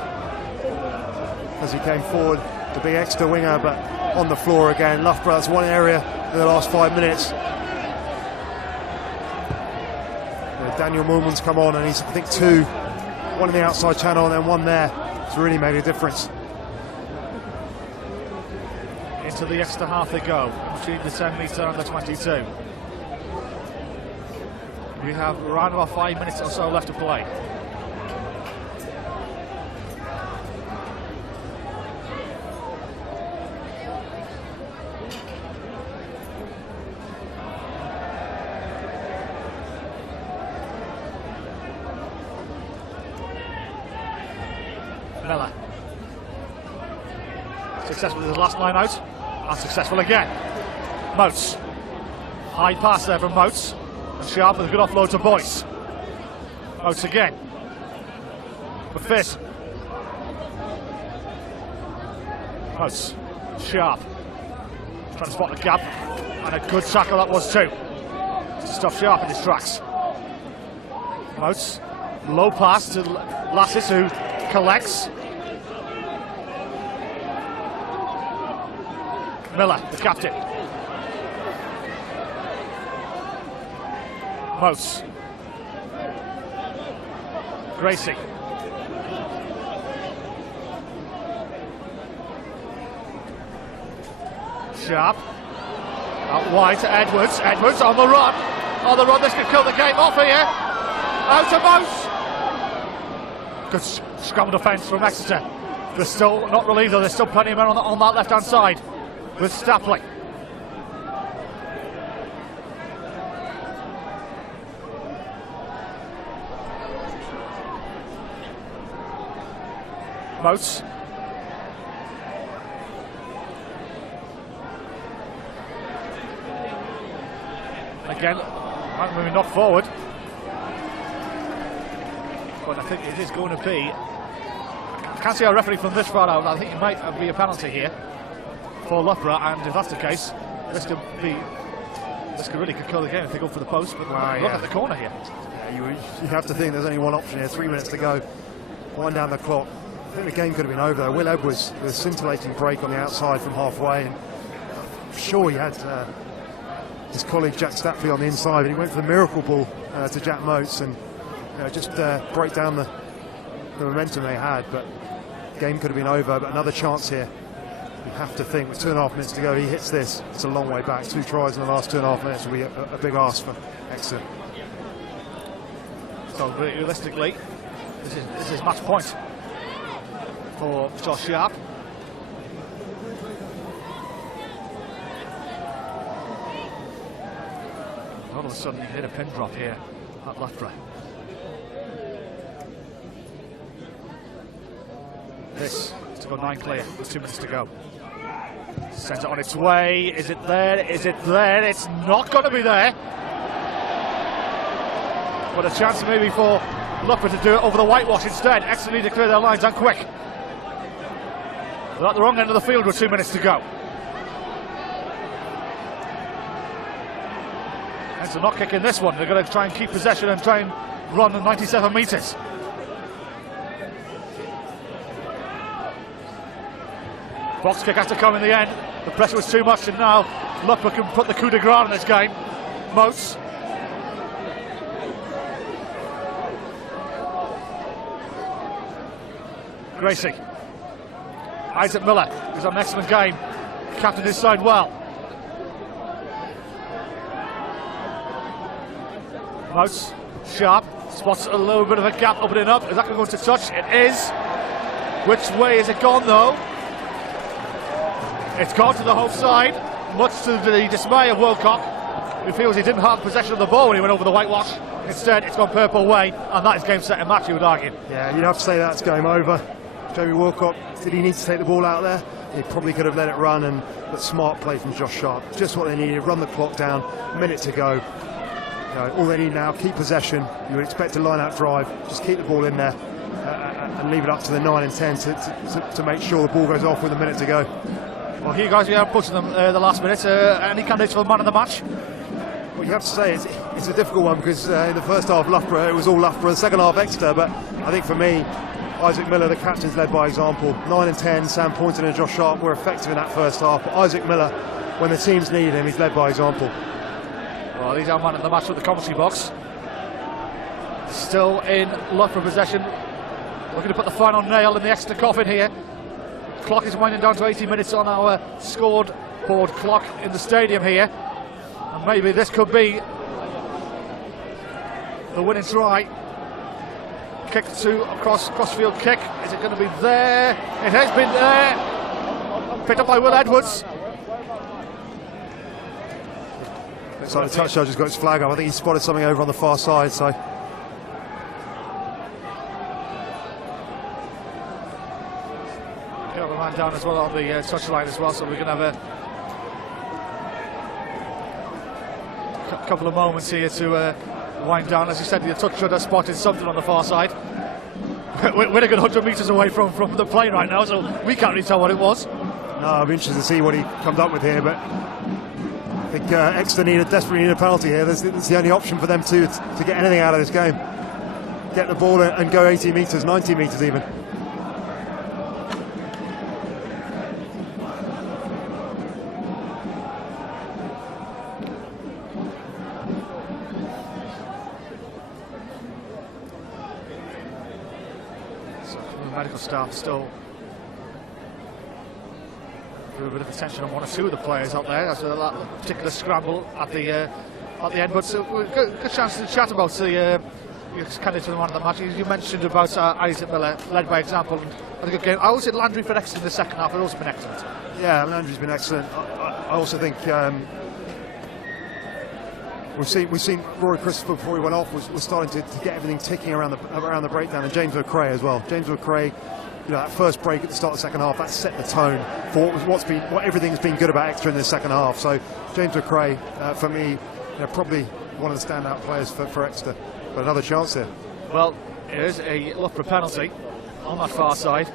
as he came forward, the big Exeter winger, but on the floor again. Loughborough, that's one area in the last 5 minutes Daniel Moolman's come on, and he's, I think, two, one in the outside channel and then one there. It's really made a difference. Into the extra half they go, between the 10 metre and the 22. We have around about 5 minutes or so left to play. Miller. Successful with his last line out. Unsuccessful again. Moats. High pass there from Moats. And Sharp with a good offload to Boyce. Moats again. For Fizz. Moats. Sharp. Trying to spot the gap. And a good tackle that was too. To stop Sharp in his tracks. Moats. Low pass to Lassis, who collects. Miller, the captain. Moats. Gracie. Sharp. Out wide to Edwards. Edwards on the run. On the run, this could kill the game off here. Out to Moats. Good scrum defence from Exeter. They're still not relieved though, there's still plenty of men on that left hand side. With Stapley. Moats. Again, moving knocked forward. But I think it is going to be. I can't see our referee from this far out. I think it might be a penalty here for Loughborough, and if that's the case, this could really kill the game if they go for the post. But look at the corner here. Yeah, you have to think there's only one option here. 3 minutes to go. Wind down the clock. I think the game could have been over there. Will Edwards with a scintillating break on the outside from halfway, and I'm sure he had his colleague Jack Stapley on the inside, but he went for the miracle ball to Jack Moats, and just break down the momentum they had. But the game could have been over. But another chance here. You have to think with 2.5 minutes to go, he hits this. It's a long way back. 2 tries in the last 2.5 minutes will be a big ask for Exeter. So realistically, this is match point for Josh Sharp. All of a sudden, you hit a pin drop here at Loughborough. This to go 9 clear with 2 minutes to go. Sends it on its way. Is it there? Is it there? It's not going to be there. But a chance maybe for Loughborough to do it over the whitewash instead. Exeter need to clear their lines and quick. They're at the wrong end of the field with 2 minutes to go. Exeter not kicking this one. They're going to try and keep possession and try and run the 97 metres. Box kick has to come in the end. The pressure was too much, and now Loughborough can put the coup de grace in this game. Moats. Gracie. Isaac Miller, who's on an excellent game. Captained his side well. Moats. Sharp. Spots a little bit of a gap opening up. Is that going to touch? It is. Which way is it gone though? It's gone to the home side, much to the dismay of Wilcock, who feels he didn't have possession of the ball when he went over the whitewash. Instead, it's gone purple way, and that is game, set and match, you would argue. Yeah, you'd have to say that's game over. Jamie Wilcock, did he need to take the ball out there? He probably could have let it run, but smart play from Josh Sharp. Just what they needed, run the clock down, a minute to go. All they need now, keep possession. You would expect a line-out drive, just keep the ball in there and leave it up to the 9 and 10 to make sure the ball goes off with a minute to go. Well, here guys, we are pushing them the last minute. Any candidates for the man of the match? Well, you have to say it's a difficult one because in the first half, Loughborough, it was all Loughborough. The second half, Exeter. But I think for me, Isaac Miller, the captain's led by example. 9 and 10, Sam Poynton and Josh Sharp were effective in that first half. But Isaac Miller, when the teams need him, he's led by example. Well, he's our man of the match with the commentary box. Still in Loughborough possession. Looking to put the final nail in the Exeter coffin here. Clock is winding down to 80 minutes on our scoreboard clock in the stadium here. And maybe this could be the winning try. Kick to crossfield kick. Is it going to be there? It has been there. Picked up by Will Edwards. Looks like the touch judge has got his flag up. I think he spotted something over on the far side. So. Got the man down as well on the touchline as well. So we're going to have a couple of moments here to wind down. As you said, the touch judge has spotted something on the far side. We're a good 100 metres away from the plane right now, so we can't really tell what it was. No, I'm interested to see what he comes up with here, but I think Exeter desperately need a penalty here. It's the only option for them to get anything out of this game. Get the ball and go 80 metres, 90 metres even. Medical staff still through a bit of attention on one or two of the players out there. That's that particular scramble at the end. But we've got a good chance to chat about the candidate to the man of the match. You mentioned about Isaac Miller, led by example. And a good game. I always said Landry for excellent in the second half. It's also been excellent. Yeah, Landry's been excellent. I also think we've seen Rory Christopher before he went off was starting to get everything ticking around the breakdown, and James McRae as well. James McRae, that first break at the start of the second half, that set the tone for what everything's been good about Exeter in the second half. So James McRae, for me, probably one of the standout players for Exeter. But another chance here. Well, it is a Loughborough penalty on that far side.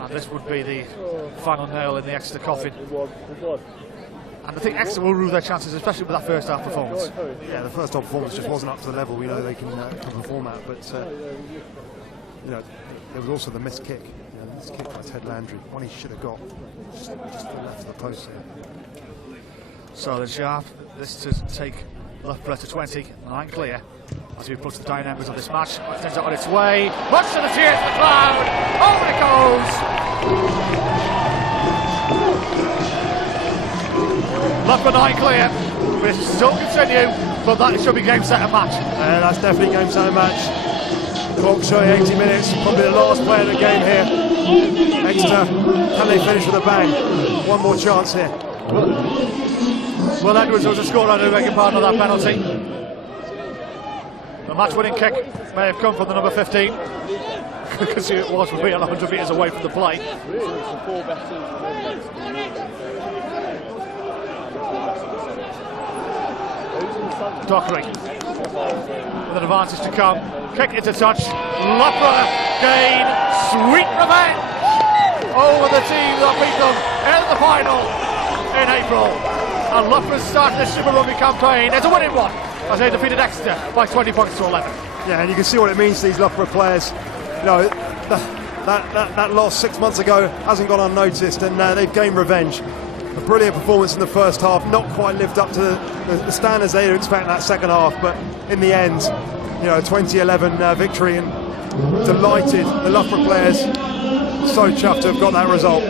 And this would be the final nail in the Exeter coffin. And I think Exeter will rue their chances, especially with that first half performance. Yeah, the first half performance just wasn't up to the level we know they can perform at. But there was also the missed kick. The missed kick by Ted Landry, one he should have got. Just to the left of the post here. So then Sharp, this to take Loughborough to 20, 9 clear. As we approach the dying embers of this match, it turns out on its way. Much to the tears of the cloud. Over it goes. Loughborough 9 clear. We still continue, but that should be game, set and match. That's definitely game, set and match. The clock showing 80 minutes. Probably the last play of the game here. Exeter, can they finish with a bang? One more chance here. Well, Edwards was a scorer who making part of that penalty. The match-winning kick may have come from the number 15 because it was really 100 metres away from the play. Dockery with an advantage to come. Kick into touch. Loughborough gain sweet revenge over the team that beat them in the final in April. And Loughborough started the Super Rugby campaign as a winning one, as they defeated Exeter by 20 points to 11. Yeah, and you can see what it means to these Loughborough players. That loss 6 months ago hasn't gone unnoticed, and they've gained revenge. A brilliant performance in the first half, not quite lived up to the standards they'd expect in that second half, but in the end, 2011 victory, and delighted. The Loughborough players so chuffed to have got that result.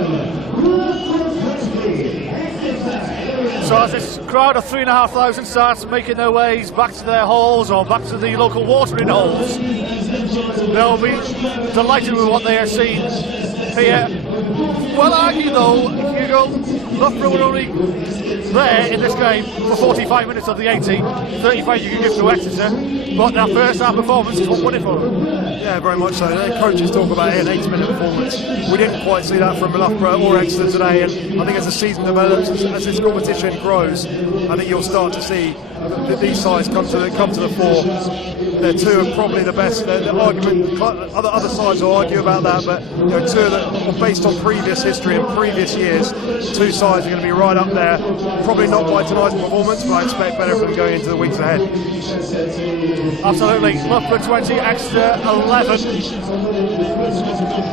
So as this crowd of 3,500 starts making their ways back to their halls or back to the local watering holes, they'll be delighted with what they are seeing here. Well argue though, Hugo, Loughborough were only there in this game for 45 minutes of the 80, 35 you can give to Exeter, but that first half performance is what won it for them. Yeah, very much so. Their coaches talk about an 80-minute performance. We didn't quite see that from Loughborough or Exeter today, and I think as the season develops, as this competition grows, I think you'll start to see these sides come to the fore. They're two of probably the best. The argument, other sides will argue about that, but two that, based on previous history and previous years, two sides are going to be right up there. Probably not by tonight's performance, but I expect better from them going into the weeks ahead. Absolutely. Loughborough 20, Exeter 11.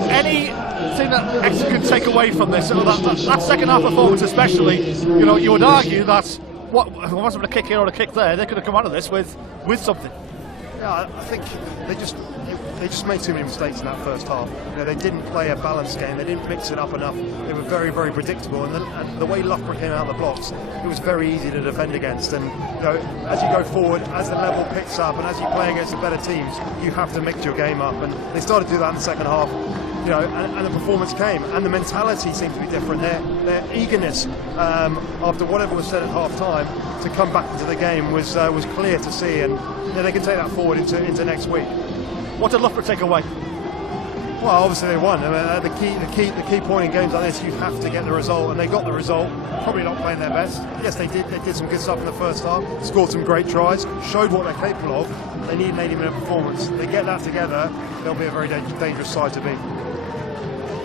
Anything thing that Exeter can take away from this, that second half performance especially, you would argue that what wasn't a kick here or a kick there, they could have come out of this with something. Yeah, I think they just made too many mistakes in that first half. They didn't play a balanced game. They didn't mix it up enough. They were very, very predictable. And the way Loughborough came out of the blocks, it was very easy to defend against. And as you go forward, as the level picks up, and as you play against the better teams, you have to mix your game up. And they started to do that in the second half. And the performance came, and the mentality seemed to be different. Their eagerness after whatever was said at half time to come back into the game was clear to see, and they can take that forward into next week. What did Loughborough take away? Well, obviously they won. I mean, the key point in games like this, you have to get the result, and they got the result. Probably not playing their best. Yes, they did. They did some good stuff in the first half. Scored some great tries. Showed what they're capable of. They need an 80-minute performance. They get that together, they'll be a very dangerous side to beat.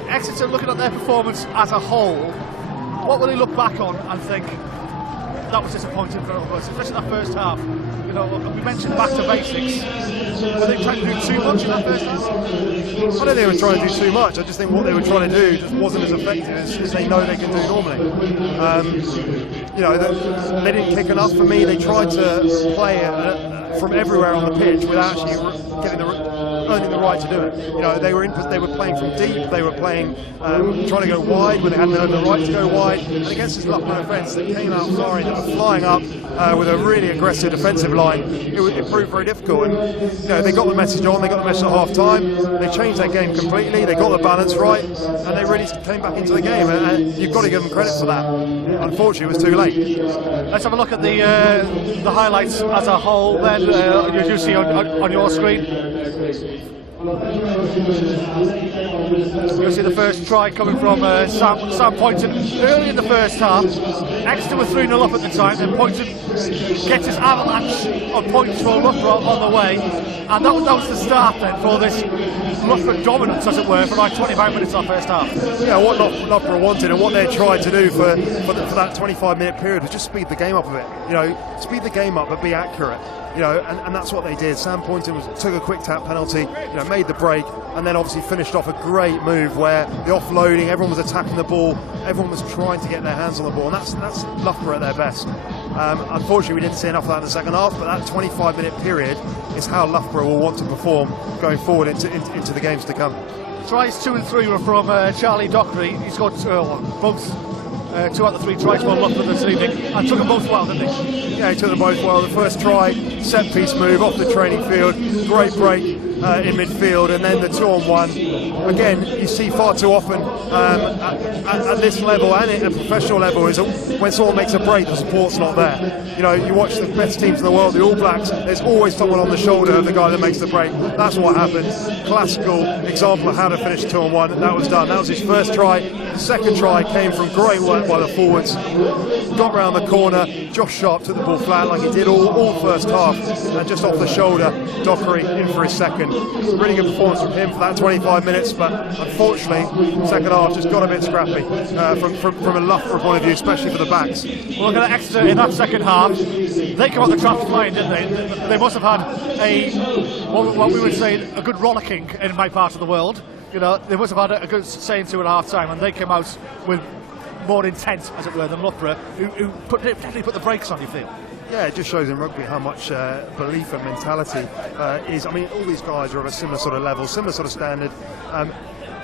Exeter, looking at their performance as a whole, what will they look back on and think that was disappointing for us, especially that first half? We mentioned back to basics. Were they trying to do too much in that first half? I don't think they were trying to do too much. I just think what they were trying to do just wasn't as effective as they know they can do normally. They didn't kick enough for me. They tried to play it from everywhere on the pitch without actually earning the right to do it. They were playing from deep. They were playing, trying to go wide when they hadn't earned the right to go wide. And against this Loughborough defence, they came out firing. They were flying up with a really aggressive defensive line. It proved very difficult. And they got the message on. They got the message at half time. They changed their game completely. They got the balance right, and they really came back into the game. And you've got to give them credit for that. Unfortunately, it was too late. Let's have a look at the highlights as a whole. Then you see on your screen. You'll see the first try coming from Sam Poynton early in the first half. Exeter were 3-0 up at the time, and Poynton gets his avalanche of points for Loughborough on the way, and that was the start then for this Loughborough dominance, as it were, for like 25 minutes of first half. Yeah, what Loughborough wanted and what they tried to do for that 25-minute period was just speed the game up a bit. Speed the game up but be accurate. And that's what they did. Sam Poynton took a quick tap penalty, made the break, and then obviously finished off a great move where the offloading, everyone was attacking the ball, everyone was trying to get their hands on the ball, and that's Loughborough at their best. Unfortunately, we didn't see enough of that in the second half, but that 25-minute period is how Loughborough will want to perform going forward into the games to come. Tries 2 and 3 were from Charlie Dockery. He scored both 2 out of 3 tries for Loughborough this evening, and took them both well, didn't he? Yeah, he took them both well. The first try, set-piece move off the training field, great break in midfield, and then the 2-on-1. Again, you see far too often at this level and at a professional level is when someone makes a break, the support's not there. You watch the best teams in the world, the All Blacks, there's always someone on the shoulder of the guy that makes the break. That's what happened. Classical example of how to finish 2-on-1. That was done. That was his first try. The second try came from great work by the forwards. Got round the corner. Josh Sharp took the ball flat like he did all first half, and just off the shoulder, Dockery in for his second. Really good performance from him for that 25 minutes, but unfortunately, second half just got a bit scrappy from a Loughborough point of view, especially for the backs. Well, look at Exeter in that second half. They come out the traps flying, didn't they? They must have had what we would say a good rollicking in my part of the world. They must have had a good saying to at half time, and they came out with more intent, as it were, than Loughborough, who definitely put the brakes on, you feel. Yeah, it just shows in rugby how much belief and mentality is. I mean, all these guys are of a similar sort of level, similar sort of standard,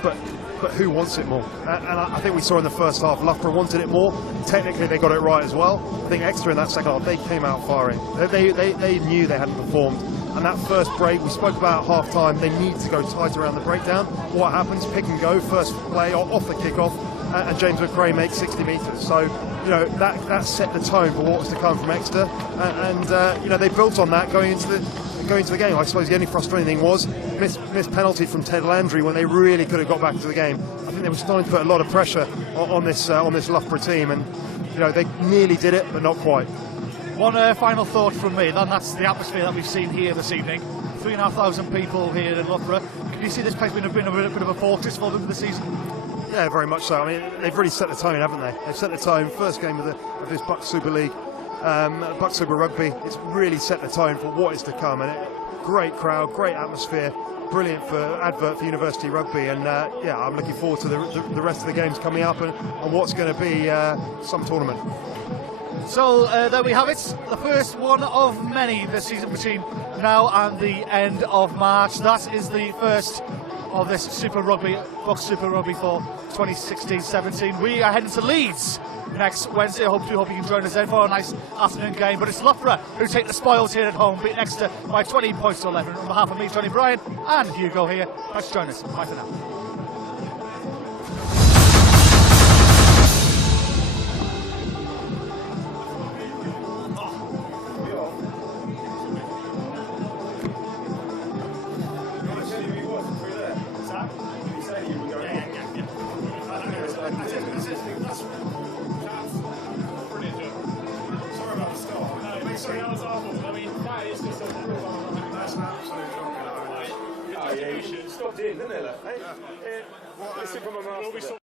but who wants it more? And I think we saw in the first half, Loughborough wanted it more. Technically, they got it right as well. I think Exeter in that second half, they came out firing. They knew they hadn't performed. And that first break, we spoke about at half-time, they need to go tight around the breakdown. What happens? Pick and go, first play off the kickoff, and James McRae makes 60 metres. So, that set the tone for what was to come from Exeter. And they built on that going into the game. I suppose the only frustrating thing was missed penalty from Ted Landry when they really could have got back into the game. I think they were starting to put a lot of pressure on this Loughborough team, and they nearly did it, but not quite. One final thought from me, then that's the atmosphere that we've seen here this evening. 3,500 people here in Loughborough. Can you see this place being a bit of a fortress for them this season? Yeah, very much so. I mean, they've really set the tone, haven't they? They've set the tone. First game of this BUCS Super League, BUCS Super Rugby. It's really set the tone for what is to come, and great crowd, great atmosphere, brilliant advert for University Rugby, and yeah, I'm looking forward to the rest of the games coming up and what's going to be some tournament. So there we have it, the first one of many this season between now and the end of March. That is the first of this Super Rugby, BUCS Super Rugby for 2016-17. We are heading to Leeds next Wednesday. We hope you can join us then for a nice afternoon game. But it's Loughborough who take the spoils here at home, beating Exeter by 20 points to 11. On behalf of me, Johnny Bryan, and Hugo here, thanks for joining us. Bye for now. Sorry, that was awful. I mean, that is just a that's an absolute shocker. Oh, yeah, you should have stopped in, didn't they? Listen from a master.